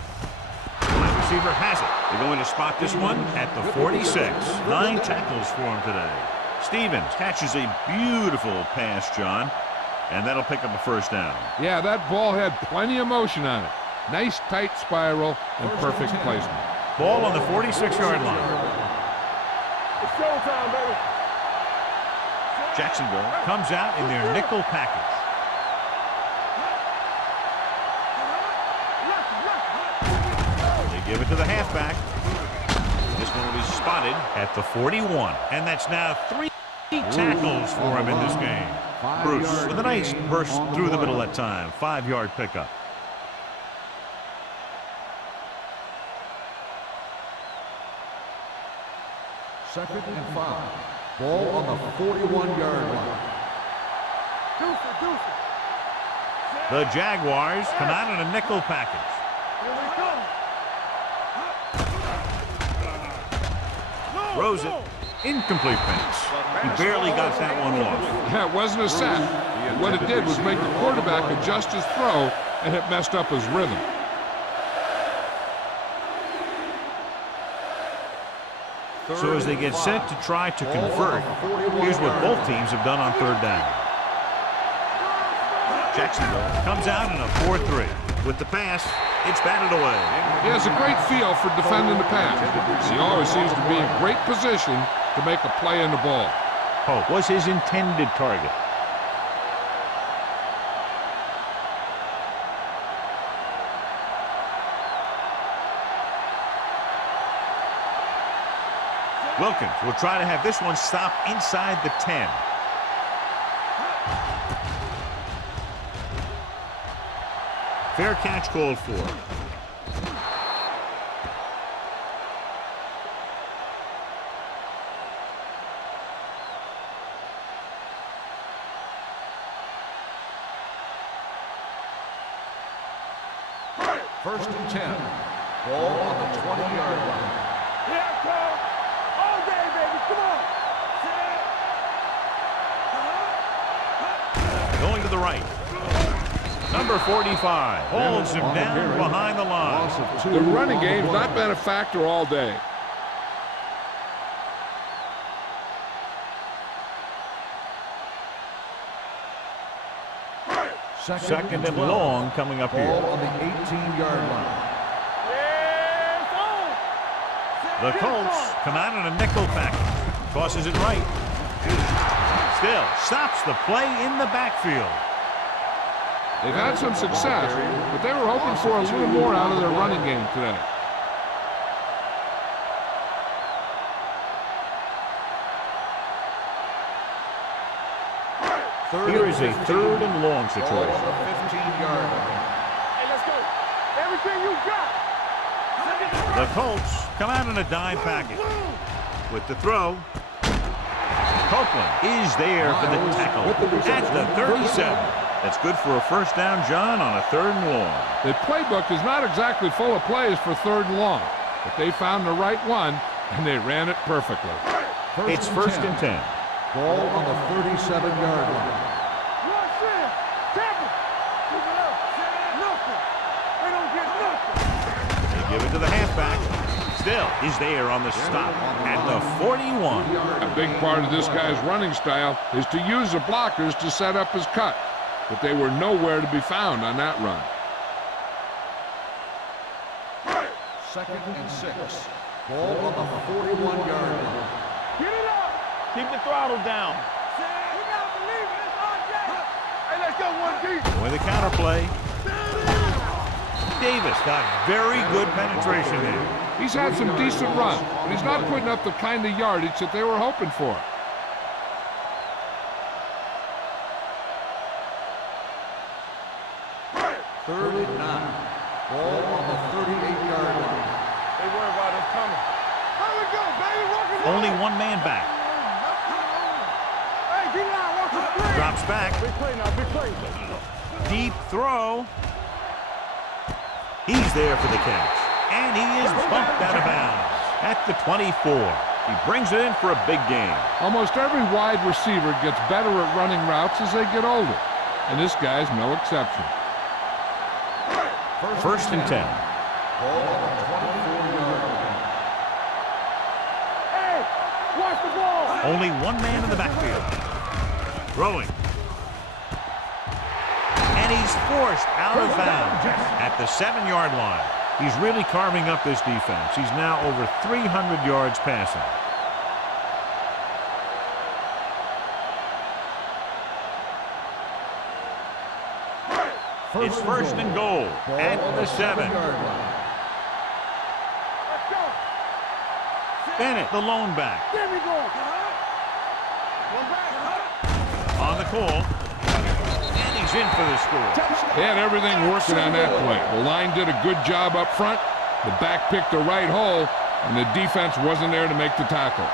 Wide receiver has it. They're going to spot this one at the 46. 9 tackles for him today. Stevens catches a beautiful pass, John, and that'll pick up a first down. Yeah, that ball had plenty of motion on it. Nice tight spiral and perfect placement. Ball on the 46-yard line. It's showtime, baby. Jacksonville comes out in their nickel package. They give it to the halfback. This one will be spotted at the 41. And that's now 3 tackles for him in this game. Bruce with a nice burst through the middle that time. 5-yard pickup. Second and 5. Ball on the 41-yard line. Deuce. The Jaguars come out in a nickel package. Here we come. Throws it. Incomplete pass. He barely got that one off. Yeah, it wasn't a sack. What it did was make the quarterback adjust his throw, and it messed up his rhythm. So as they get set to try to convert, here's what both teams have done on third down. Jacksonville comes out in a 4-3. With the pass, it's batted away. He has a great feel for defending the pass. He always seems to be in great position to make a play on the ball. Pope was his intended target. Wilkins will try to have this one stop inside the 10. Fair catch called for. First and 10. Ball on the 20-yard line. Here it comes. the right. Number 45 holds him down behind the line. The running game's not been a factor all day. Second and long coming up here. Ball on the 18-yard line. The Colts come out in a nickel package. Tosses it right. Still stops the play in the backfield. They've had some success, but they were hoping for a little more out of their running game today. Here is a third and long situation. Ball on the 15-yard line. Hey, let's go. Everything you got. The Colts come out in a dime package. With the throw, Copeland is there for the tackle at the 37. That's good for a first down, John, on a third and long. The playbook is not exactly full of plays for third and long, but they found the right one, and they ran it perfectly. It's first and 10. Ball on the 37-yard line. Rush in. Tap it. Keep it up. Nothing. They don't get nothing. They give it to the halfback. Still, he's there on the stop at the 41. A big part of this guy's running style is to use the blockers to set up his cut, but they were nowhere to be found on that run. Second and 6. Ball on the 41-yard line. Get it up. Keep the throttle down. We gotta believe it. It's RJ. Hey, let's go one deep. With a counterplay. Davis got very good penetration there. He's had some decent runs, but he's not putting up the kind of yardage that they were hoping for. Third and 9. Ball on the 38-yard line. They worry about us coming. Here we go, baby. Walking Only one man back. Hey, get out. Walk the play. Drops back. Big play now. Big play. Deep throw. He's there for the catch. And he is bumped out of bounds at the 24. He brings it in for a big gain. Almost every wide receiver gets better at running routes as they get older, and this guy's no exception. First and 10. Ball on the 24-yard line. Hey, watch the ball. Only one man in the backfield. Throwing. And he's forced out of bounds at the 7-yard line. He's really carving up this defense. He's now over 300 yards passing. It's first and goal at the 7. Let's go. Bennett, the lone back. There we go. One back. On the call. And he's in for the score. They had everything working on that play. The line did a good job up front. The back picked the right hole, and the defense wasn't there to make the tackle.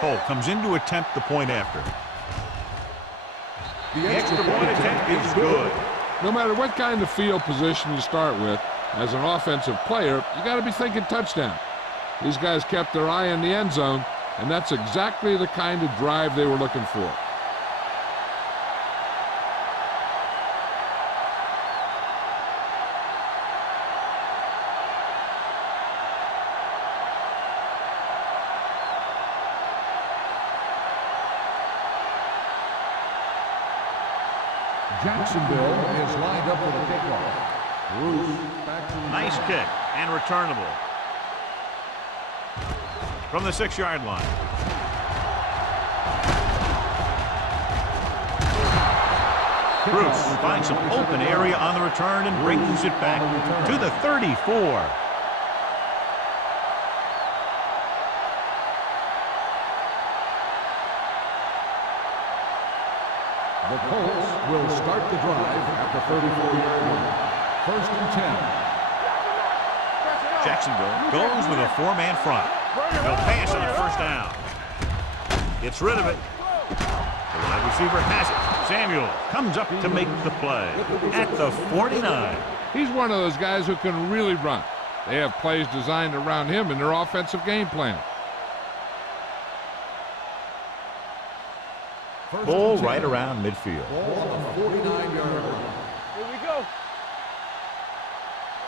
Cole comes in to attempt the point after. The extra point attempt is good. No matter what kind of field position you start with, as an offensive player, you got to be thinking touchdown. These guys kept their eye on the end zone, and that's exactly the kind of drive they were looking for. Jacksonville is lined up for the kickoff. Bruce back to the Nice kick and returnable. From the 6-yard line. Bruce finds some open area on the return and brings it back to the 34. The Colts will start the drive at the 34-yard line. First and 10. Jacksonville goes with a 4-man front. They'll pass on first down. Gets rid of it. The wide receiver has it. Samuel comes up to make the play at the 49. He's one of those guys who can really run. They have plays designed around him in their offensive game plan. Ball right around midfield. Ball on the 49-yard line. Here we go. All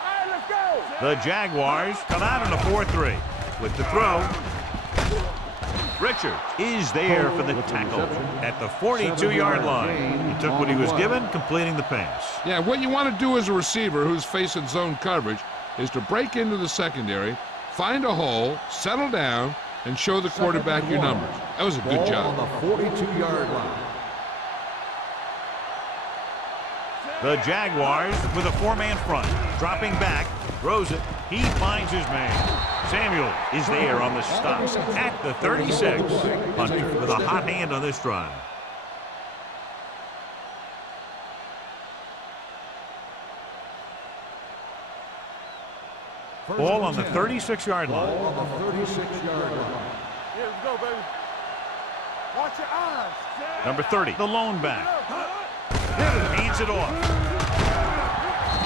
right, let's go. The Jaguars come out in a 4-3 with the throw. Richards is there for the tackle at the 42-yard line. He took what he was given, completing the pass. Yeah, what you want to do as a receiver who's facing zone coverage is to break into the secondary, find a hole, settle down, and show the quarterback your numbers. That was a good job. Ball on the 42-yard line. The Jaguars with a 4-man front. Dropping back, throws it. He finds his man. Samuel is there on the stop at the 36. Hunter with a hot hand on this drive. Ball on the 36-yard line. Ball on the 36-yard line. Here we go, baby. Watch your eyes. Number 30, the lone back. Hands it off.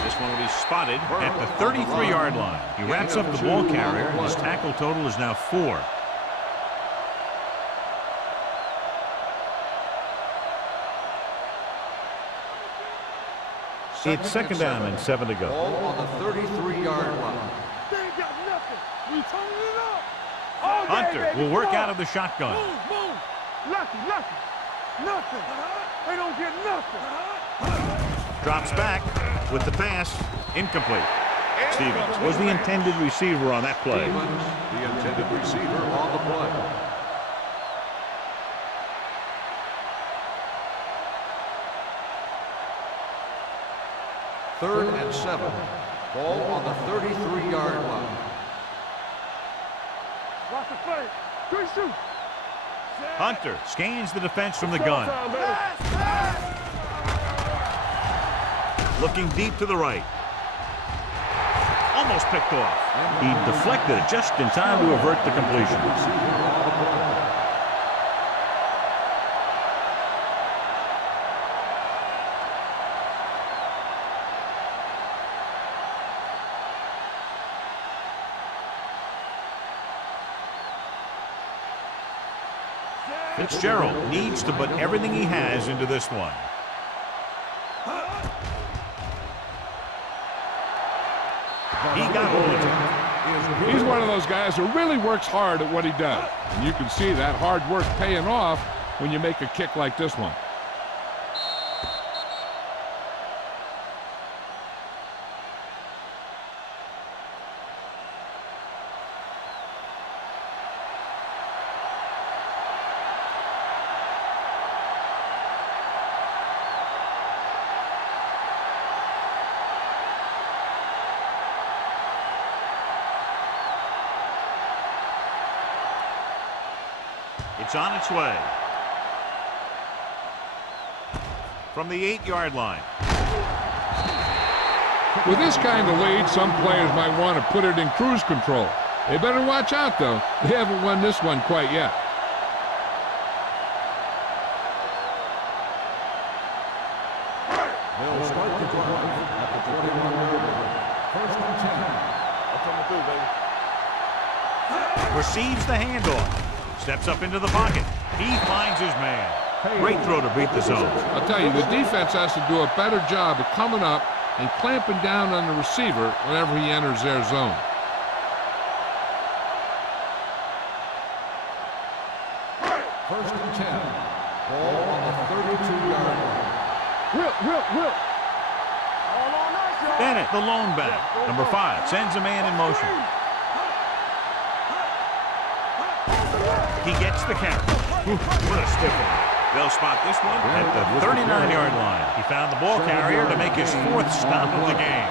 This one will be spotted at the 33-yard line. He wraps up the ball carrier. His tackle total is now 4. It's second down and 7 to go. Ball on the 33-yard line. They ain't got nothing. We turning it up. All day, Hunter baby. will work Come out on. of the shotgun. Move. Nothing. They don't get nothing. Drops back with the pass. Incomplete. Stevens was the intended receiver on that play. Stevens, the intended receiver on the play. Third and 7. Ball on the 33-yard line. Watch the play. Good shoot. Hunter scans the defense from the gun. Looking deep to the right. Almost picked off. He deflected it just in time to avert the completion. Fitzgerald needs to put everything he has into this one. He got hold of it. He's one of those guys who really works hard at what he does. And you can see that hard work paying off when you make a kick like this one. It's on its way. From the 8-yard line. With this kind of lead, some players might want to put it in cruise control. They better watch out, though. They haven't won this one quite yet. They'll start the drive at the 21-yard line. First and 10. I'm coming through, baby. Receives the handoff. Steps up into the pocket. He finds his man. Great throw to beat the zone. I'll tell you, the defense has to do a better job of coming up and clamping down on the receiver whenever he enters their zone. First and 10. Ball on the 32-yard line. Will. All on us, y'all. Bennett, the lone back. Number 5, sends a man in motion. He gets the count. What a stiff one. They'll spot this one at the 39-yard line. He found the ball carrier to make his 4th stop of the game.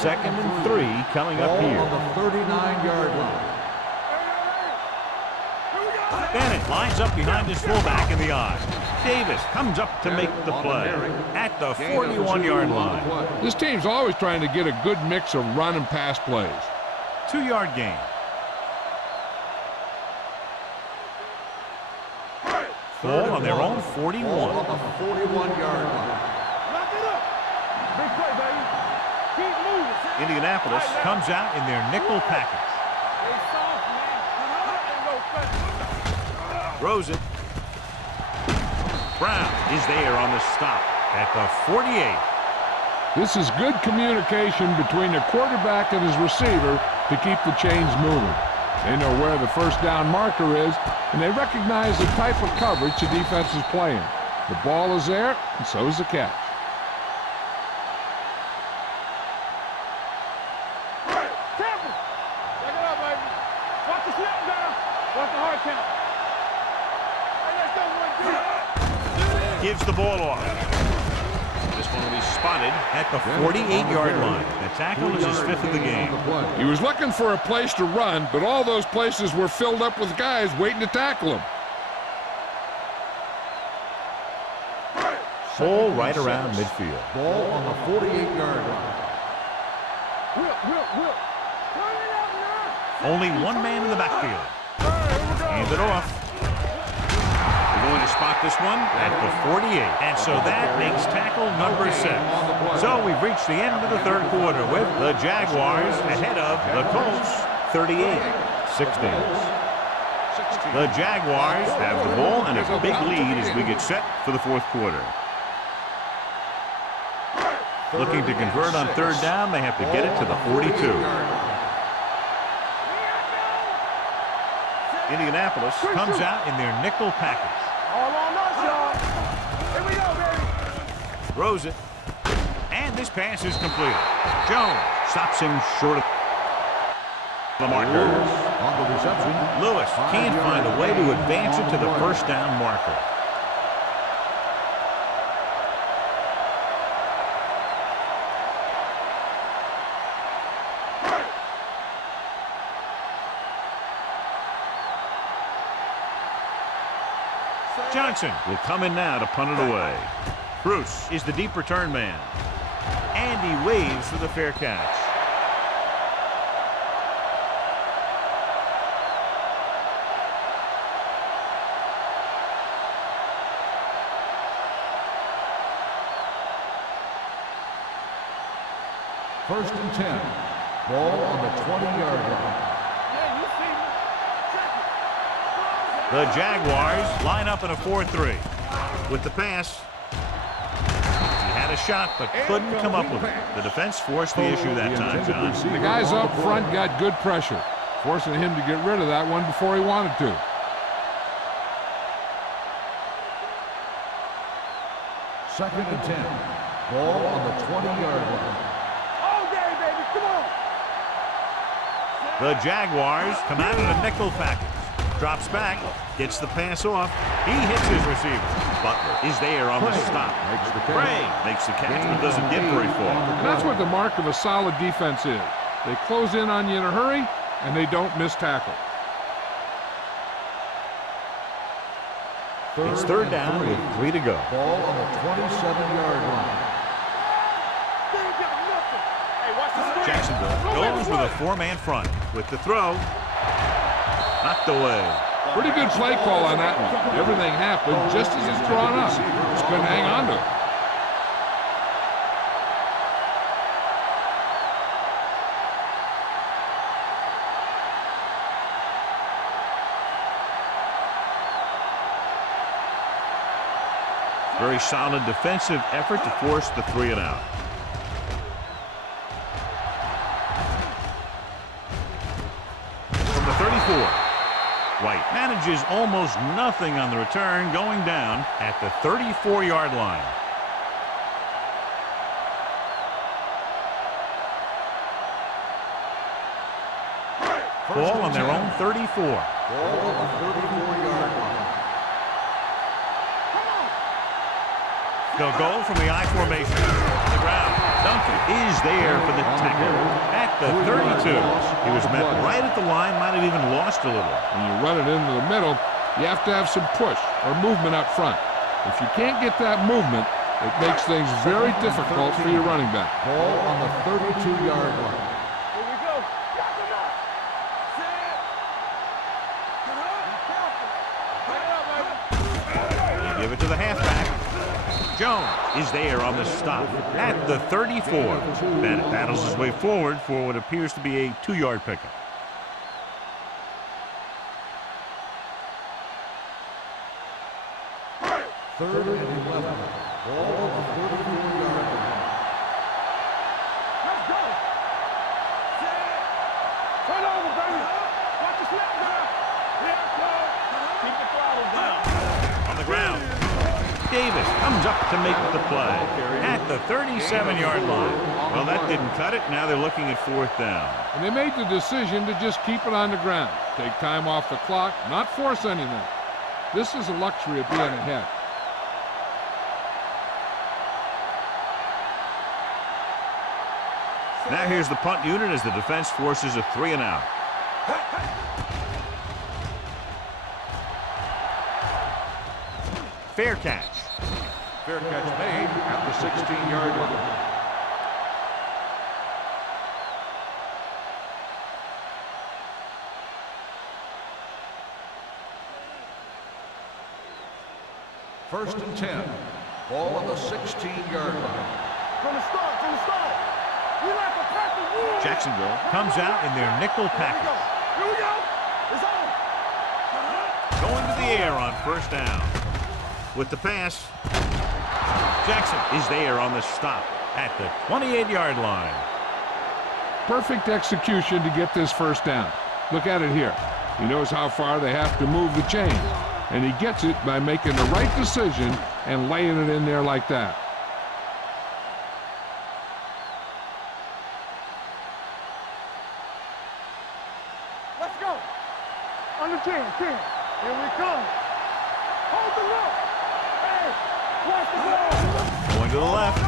Second and 3 coming up Ball here. on the 39-yard line. Here we go. Bennett lines up behind his fullback in the I. Davis comes up to make the play at the 41-yard line. This team's always trying to get a good mix of run and pass plays. 2-yard gain. Ball on their own 41. On the 41-yard line. Lock it up. Big play, baby. Keep moving. Indianapolis comes out in their nickel package. They soft, man. Throws it. Brown is there on the stop at the 48. This is good communication between the quarterback and his receiver to keep the chains moving. They know where the first down marker is, and they recognize the type of coverage the defense is playing. The ball is there, and so is the catch. Careful. Check it out, baby. Watch the snap down. Watch the hard count. Hey, let's go, 1, 2. Gives the ball off. This one will be spotted at the 48-yard line. The tackle is his 5th of the game. He was looking for a place to run, but all those places were filled up with guys waiting to tackle him. Ball right around midfield. Ball on the 48-yard line. Whip. Turn it up now. Only one man in the backfield. Hand it off. They're going to spot this one at the 48. And so that makes tackle number 6. So we've reached the end of the third quarter with the Jaguars ahead of the Colts 38-16. The Jaguars have the ball and a big lead as we get set for the fourth quarter. Looking to convert on third down, they have to get it to the 42. Indianapolis comes out in their nickel package. All on us, y'all. Here we go, baby. Throws it. And this pass is completed. Jones stops him short of the marker. On the reception. Lewis can't find a way to advance it to the first down marker. Johnson will come in now to punt it away. Bruce is the deep return man. And he waves for the fair catch. First and 10. Ball on the 20-yard line. The Jaguars line up in a 4-3. With the pass, he had a shot but couldn't come up with it. The defense forced the issue that time, John. The guys up front got good pressure, forcing him to get rid of that one before he wanted to. Second and 10. Ball on the 20-yard line. All day, baby. Come on. The Jaguars come out in a nickel package. Drops back, gets the pass off. He hits his receiver. Butler is there on the stop. Bray makes the catch but doesn't get very far. And that's what the mark of a solid defense is. They close in on you in a hurry, and they don't miss tackle. It's third down with 3 to go. Ball on the 27-yard line. Jacksonville goes with a 4-man front. With the throw, knocked away. Pretty good play call on that one. Everything happened just as it's drawn up. Just couldn't hang on to it. Very solid defensive effort to force the 3 and out. From the 34. White manages almost nothing on the return, going down at the 34-yard line. Ball on their own 34. Ball on the 34-yard line. They'll go from the I formation. The ground. Duncan is there for the tackle at the 32. He was met right at the line, might have even lost a little. When you run it into the middle, You have to have some push or movement up front. If you can't get that movement, it makes things very difficult for your running back. Ball on the 32-yard line. Here we go. Got them up. Set. They give it to the halfback. Jones is there on the stop at the 34. Bennett battles his way forward for what appears to be a 2-yard pickup. Third and 11. Ball on the 34-yard line. Let's go. Set. Turn over, baby. Watch the snap now. Here it comes. Keep the throttle down. On the ground. Davis comes up to make the play at the 37-yard line. Well, that didn't cut it. Now they're looking at 4th down. And they made the decision to just keep it on the ground. Take time off the clock, not force anything. This is a luxury of being ahead. Now here's the punt unit as the defense forces a 3 and out. Fair catch. Fair catch made at the 16-yard line. First and 10. Ball on the 16-yard line. From the start, from the start. We like a perfect rule. Jacksonville comes out in their nickel package. Here we go. It's on. Going to the air on 1st down. With the pass, Jackson is there on the stop at the 28-yard line. Perfect execution to get this 1st down. Look at it here. He knows how far they have to move the chain, and he gets it by making the right decision and laying it in there like that. Let's go. On the 10. Here we come. Hold the look. Hey, watch the ball. Going to the left.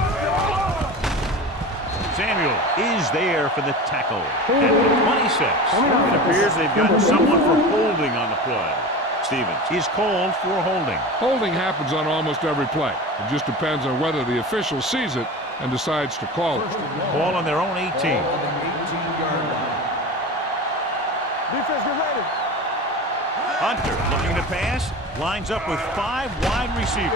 Samuel is there for the tackle at the 26. It appears they've gotten someone for holding on the play. Stevens is called for holding. Holding happens on almost every play. It just depends on whether the official sees it and decides to call it. Ball on their own 18. Ball on the 18-yard line. Defense, get ready. Hunter looking to pass, lines up with 5 wide receivers.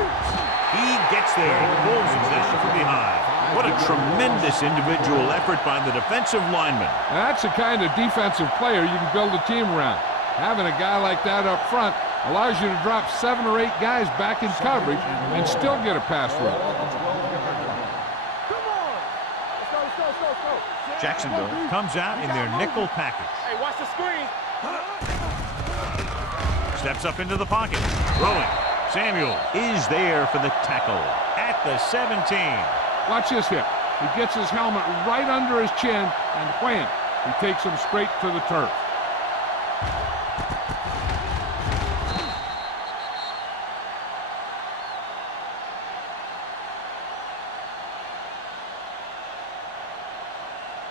He gets there and pulls his down from behind. What a tremendous individual effort by the defensive lineman. That's the kind of defensive player you can build a team around. Having a guy like that up front allows you to drop 7 or 8 guys back in coverage and still get a pass rush. Come on. Let's go. Jacksonville comes out in their nickel package. Hey, watch the screen. Steps up into the pocket. Throwing. Samuel is there for the tackle at the 17. Watch this here. He gets his helmet right under his chin, and wham, he takes him straight to the turf.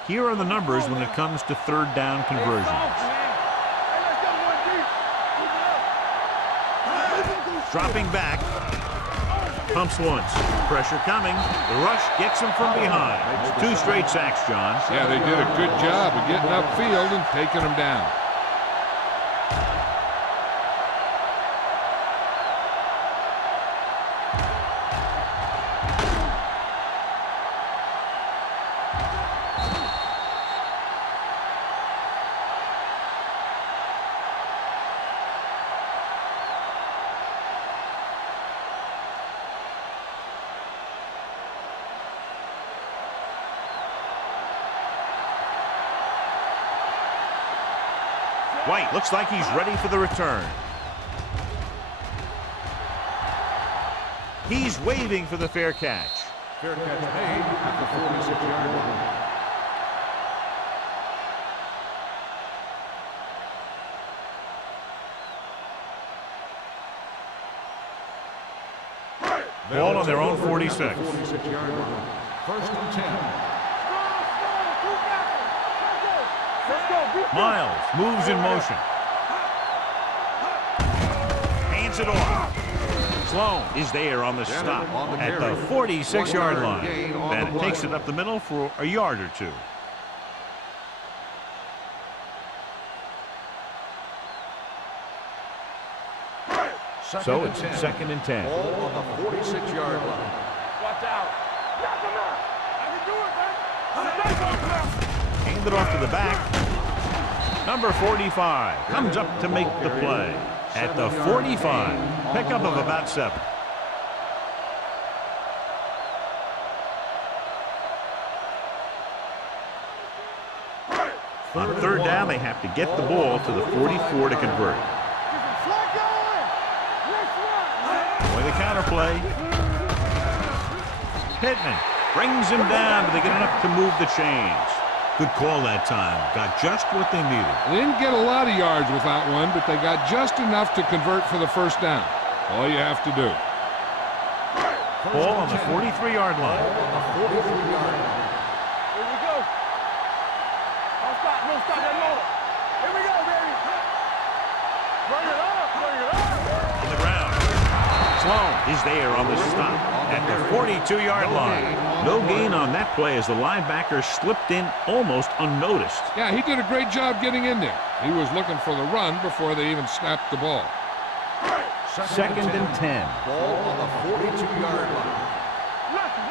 Here are the numbers when it comes to 3rd down conversions. Dropping back. Pumps once. Pressure coming. The rush gets him from behind. 2 straight sacks, John. Yeah, they did a good job of getting upfield and taking him down. White looks like he's ready for the return. He's waving for the fair catch. Fair catch made at the 46-yard line. Ball on their own 46. 46-yard line. First and 10. Let's go. Miles moves in motion. Hands it off. Sloan is there on the stop at the 46-yard line. Bennett takes it up the middle for a yard or two. So it's 2nd and 10. Ball on the 46-yard line. Watch out. Knock him out. I can do it, man. Hand it off to the back. Number 45 comes up to make the play at the 45. Pickup of about 7. On 3rd down, they have to get the ball to the 44 to convert. Boy, the counter play. Pittman brings him down, but they get enough to move the chains. Good call that time. Got just what they needed. They didn't get a lot of yards with that one, but they got just enough to convert for the 1st down. All you have to do. Ball on the 43-yard line. Here we go. Don't stop that motor. Here we go, baby. Bring it up, bring it up. On the ground. Sloan is there on the stop at the 42-yard line. No gain on that play as the linebacker slipped in almost unnoticed. Yeah, he did a great job getting in there. He was looking for the run before they even snapped the ball. 2nd and 10. Ball on the 42-yard line. Nothing.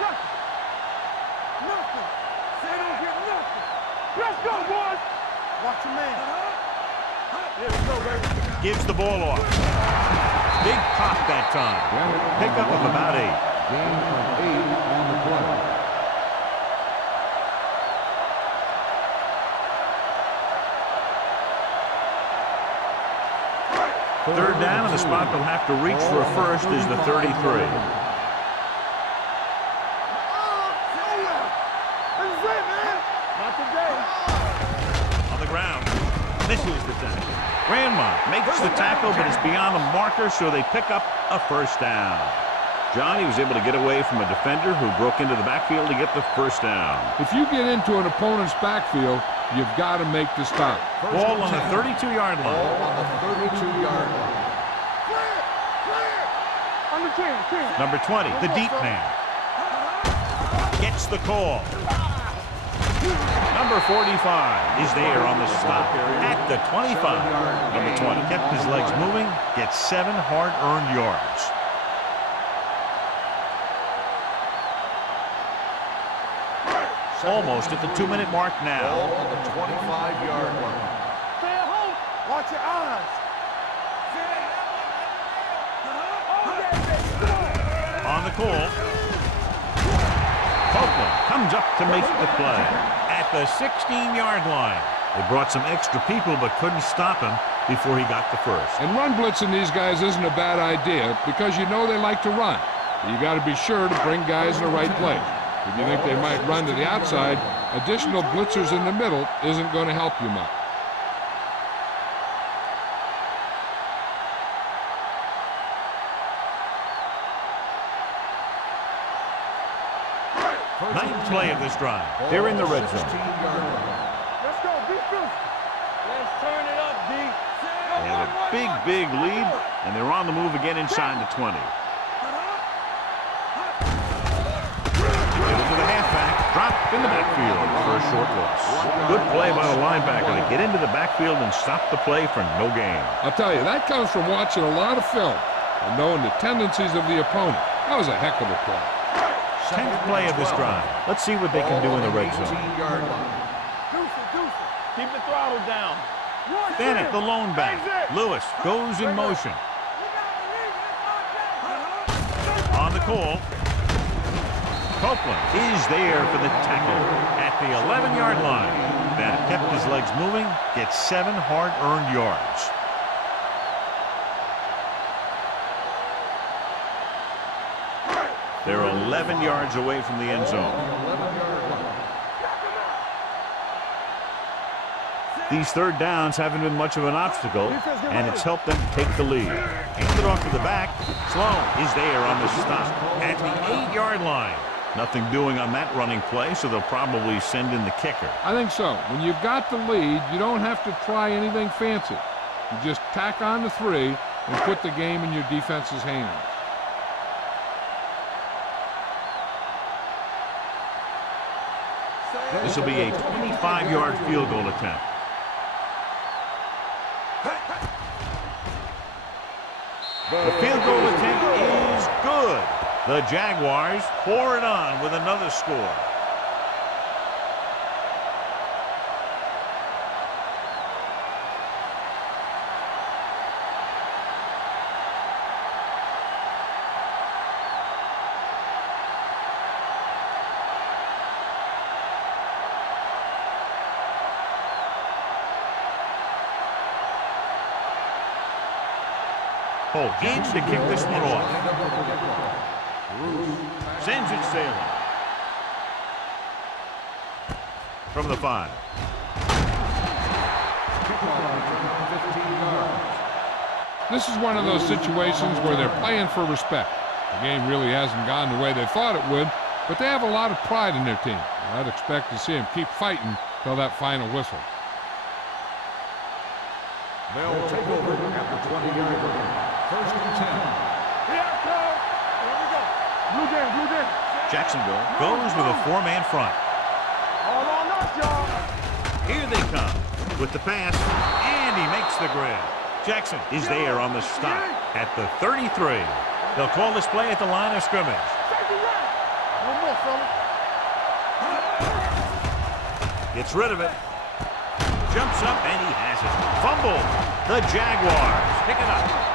They don't get nothing. Let's go, boys. Watch your man. Here we go, baby. Gives the ball off. Big pop that time. Pickup of about 8. Gain of 8 on the play. Third down, and the spot they'll have to reach for a first is the 33. Not today. On the ground. Misses the tackle. Grandma makes the tackle, but it's beyond the marker, so they pick up a 1st down. Johnny was able to get away from a defender who broke into the backfield to get the 1st down. If you get into an opponent's backfield, you've got to make the stop. Ball on the 32-yard line. Ball on the 32-yard line. Clear. On the 10. Number 20, the deep man. Gets the call. Number 45 is there on the stop at the 25. Number 20 kept his legs moving, gets 7 hard-earned yards. Almost at the 2-minute mark now. Ball on the 25-yard line. Stay at home. Watch your eyes. On the call. Copeland comes up to make the play at the 16-yard line. They brought some extra people but couldn't stop him before he got the first. And run blitzing these guys isn't a bad idea because you know they like to run. You got to be sure to bring guys in the right place. If you think they might run to the outside, additional blitzers in the middle isn't going to help you much. Ninth play of this drive. They're in the red zone. Let's go, defense. Let's turn it up, D. They have a big lead, and they're on the move again inside the 20. Give it to the halfback. Dropped in the backfield for a short loss. Good play by the linebacker to get into the backfield and stop the play for no gain. I'll tell you, that comes from watching a lot of film and knowing the tendencies of the opponent. That was a heck of a play. 10th play of this drive. Let's see what they can do in the red zone. Deuce. Keep the throttle down. Bennett, the lone back. Lewis goes in motion. On the call. Copeland is there for the tackle at the 11-yard line. Bennett kept his legs moving, gets 7 hard-earned yards. They're 11 yards away from the end zone. These 3rd downs haven't been much of an obstacle, and it's helped them take the lead. Hand it off to the back. Sloan is there on the stop at the 8-yard line. Nothing doing on that running play, so they'll probably send in the kicker. I think so. When you've got the lead, you don't have to try anything fancy. You just tack on the 3 and put the game in your defense's hands. This will be a 25-yard field goal attempt. The field goal attempt is good. The Jaguars pour it on with another score. Holt in to kick this one off. Sends it sailing. From the 5. This is one of those situations where they're playing for respect. The game really hasn't gone the way they thought it would, but they have a lot of pride in their team. I'd expect to see them keep fighting till that final whistle. They'll take over at the 20-yard line. First and 10. Here we go. Blue game. Jacksonville goes with a 4-man front. All on us, y'all. Here they come with the pass, and he makes the grab. Jackson is there on the stop at the 33. They'll call this play at the line of scrimmage. One more, fella. Gets rid of it. Jumps up, and he has it. Fumble. The Jaguars pick it up.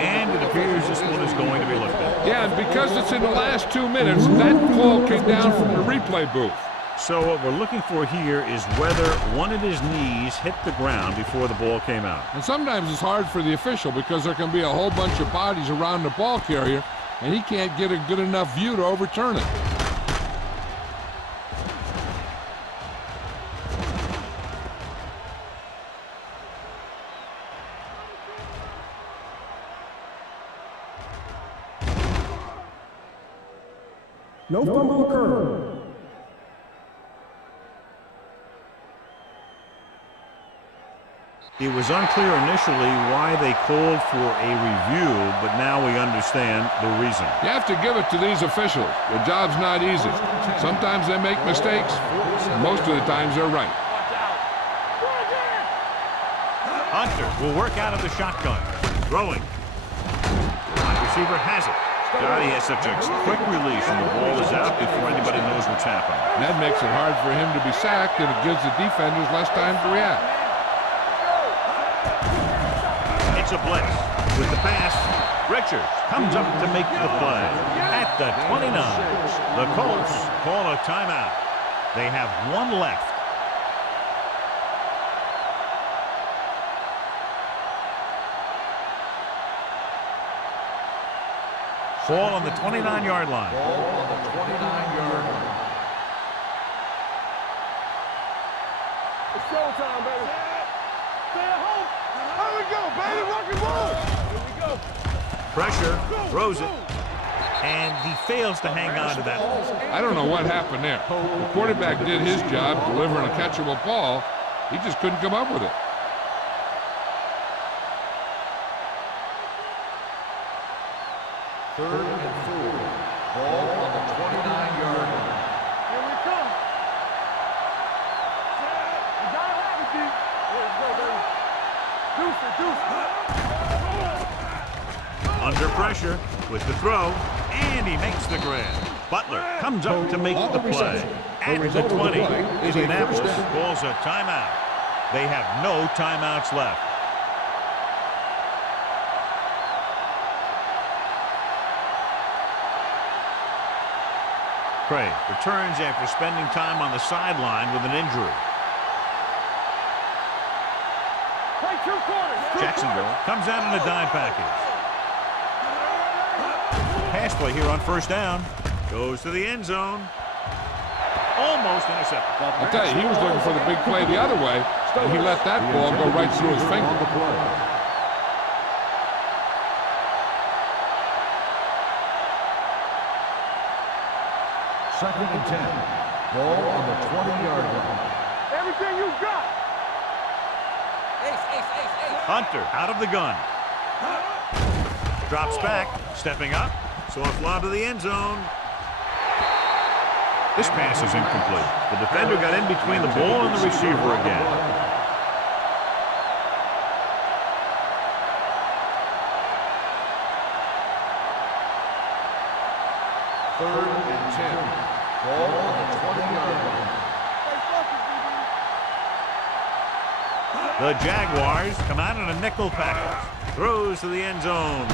And it appears this one is going to be looked at. Yeah, and because it's in the last 2 minutes, that call came down from the replay booth. So what we're looking for here is whether one of his knees hit the ground before the ball came out. And sometimes it's hard for the official because there can be a whole bunch of bodies around the ball carrier, and he can't get a good enough view to overturn it. No fumble occurred. It was unclear initially why they called for a review, but now we understand the reason. You have to give it to these officials. The job's not easy. Sometimes they make mistakes. Most of the times they're right. Hunter will work out of the shotgun. Throwing. Wide receiver has it. God, he has such a quick release, and the ball is out before anybody knows what's happening. That makes it hard for him to be sacked, and it gives the defenders less time to react. It's a blitz. With the pass, Richards comes up to make the play. At the 29, the Colts call a timeout. They have one left. Ball on the 29-yard line. Ball on the 29-yard line. It's showtime, baby. Stay at home. Here we go, baby. Rock and roll. Here we go. Pressure, throws it, and he fails to hang on to that. I don't know what happened there. The quarterback did his job delivering a catchable ball. He just couldn't come up with it. Third and 4. Ball on the 29-yard line. Here we come. You gotta have it, D. Here we go, baby. Deuce. Under pressure with the throw, and he makes the grab. Butler comes up to make the play. At the 20, Indianapolis calls a timeout. They have no timeouts left. Craig returns after spending time on the sideline with an injury. Play 2 quarters. Jacksonville comes out in a dime package. Pass play here on first down. Goes to the end zone. Almost intercepted. I'll tell you, he was looking for the big play the other way, and he let that ball go right through his finger. Second and 10. Ball on the 20-yard line. Everything you got. Hunter out of the gun. Drops back, stepping up. Soft lob to the end zone. This pass is incomplete. The defender got in between the ball and the receiver again. Third and 10. Ball on the 20-yard line. The Jaguars come out in a nickel package. Throws to the end zone.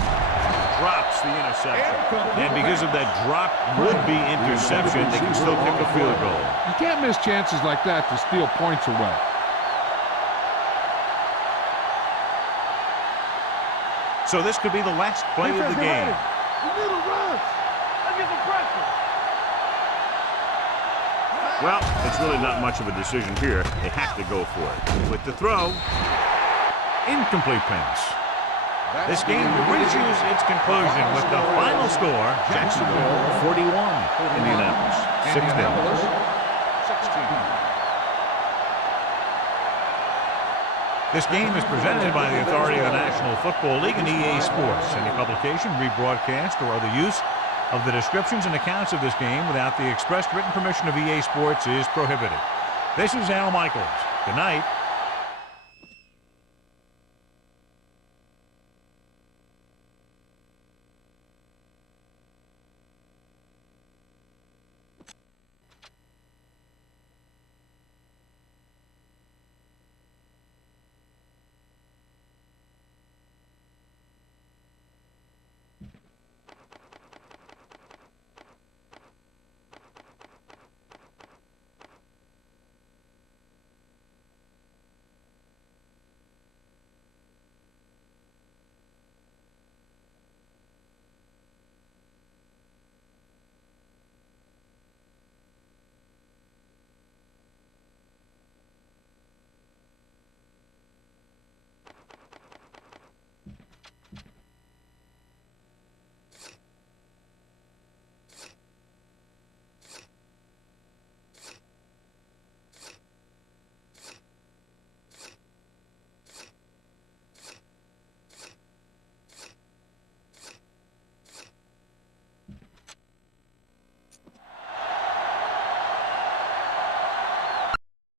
Drops the interception. And because of that drop would-be interception, they can still kick a field goal. You can't miss chances like that to steal points away. So this could be the last play of the game. You need a rush. Let's get some pressure. Well, it's really not much of a decision here. They have to go for it. With the throw, incomplete pass. This game reaches its conclusion with the final score, Jacksonville 41, Indianapolis 16. This game is presented by the authority of the National Football League and EA Sports. Any publication, rebroadcast, or other use of the descriptions and accounts of this game without the express written permission of EA Sports is prohibited. This is Al Michaels. Good night.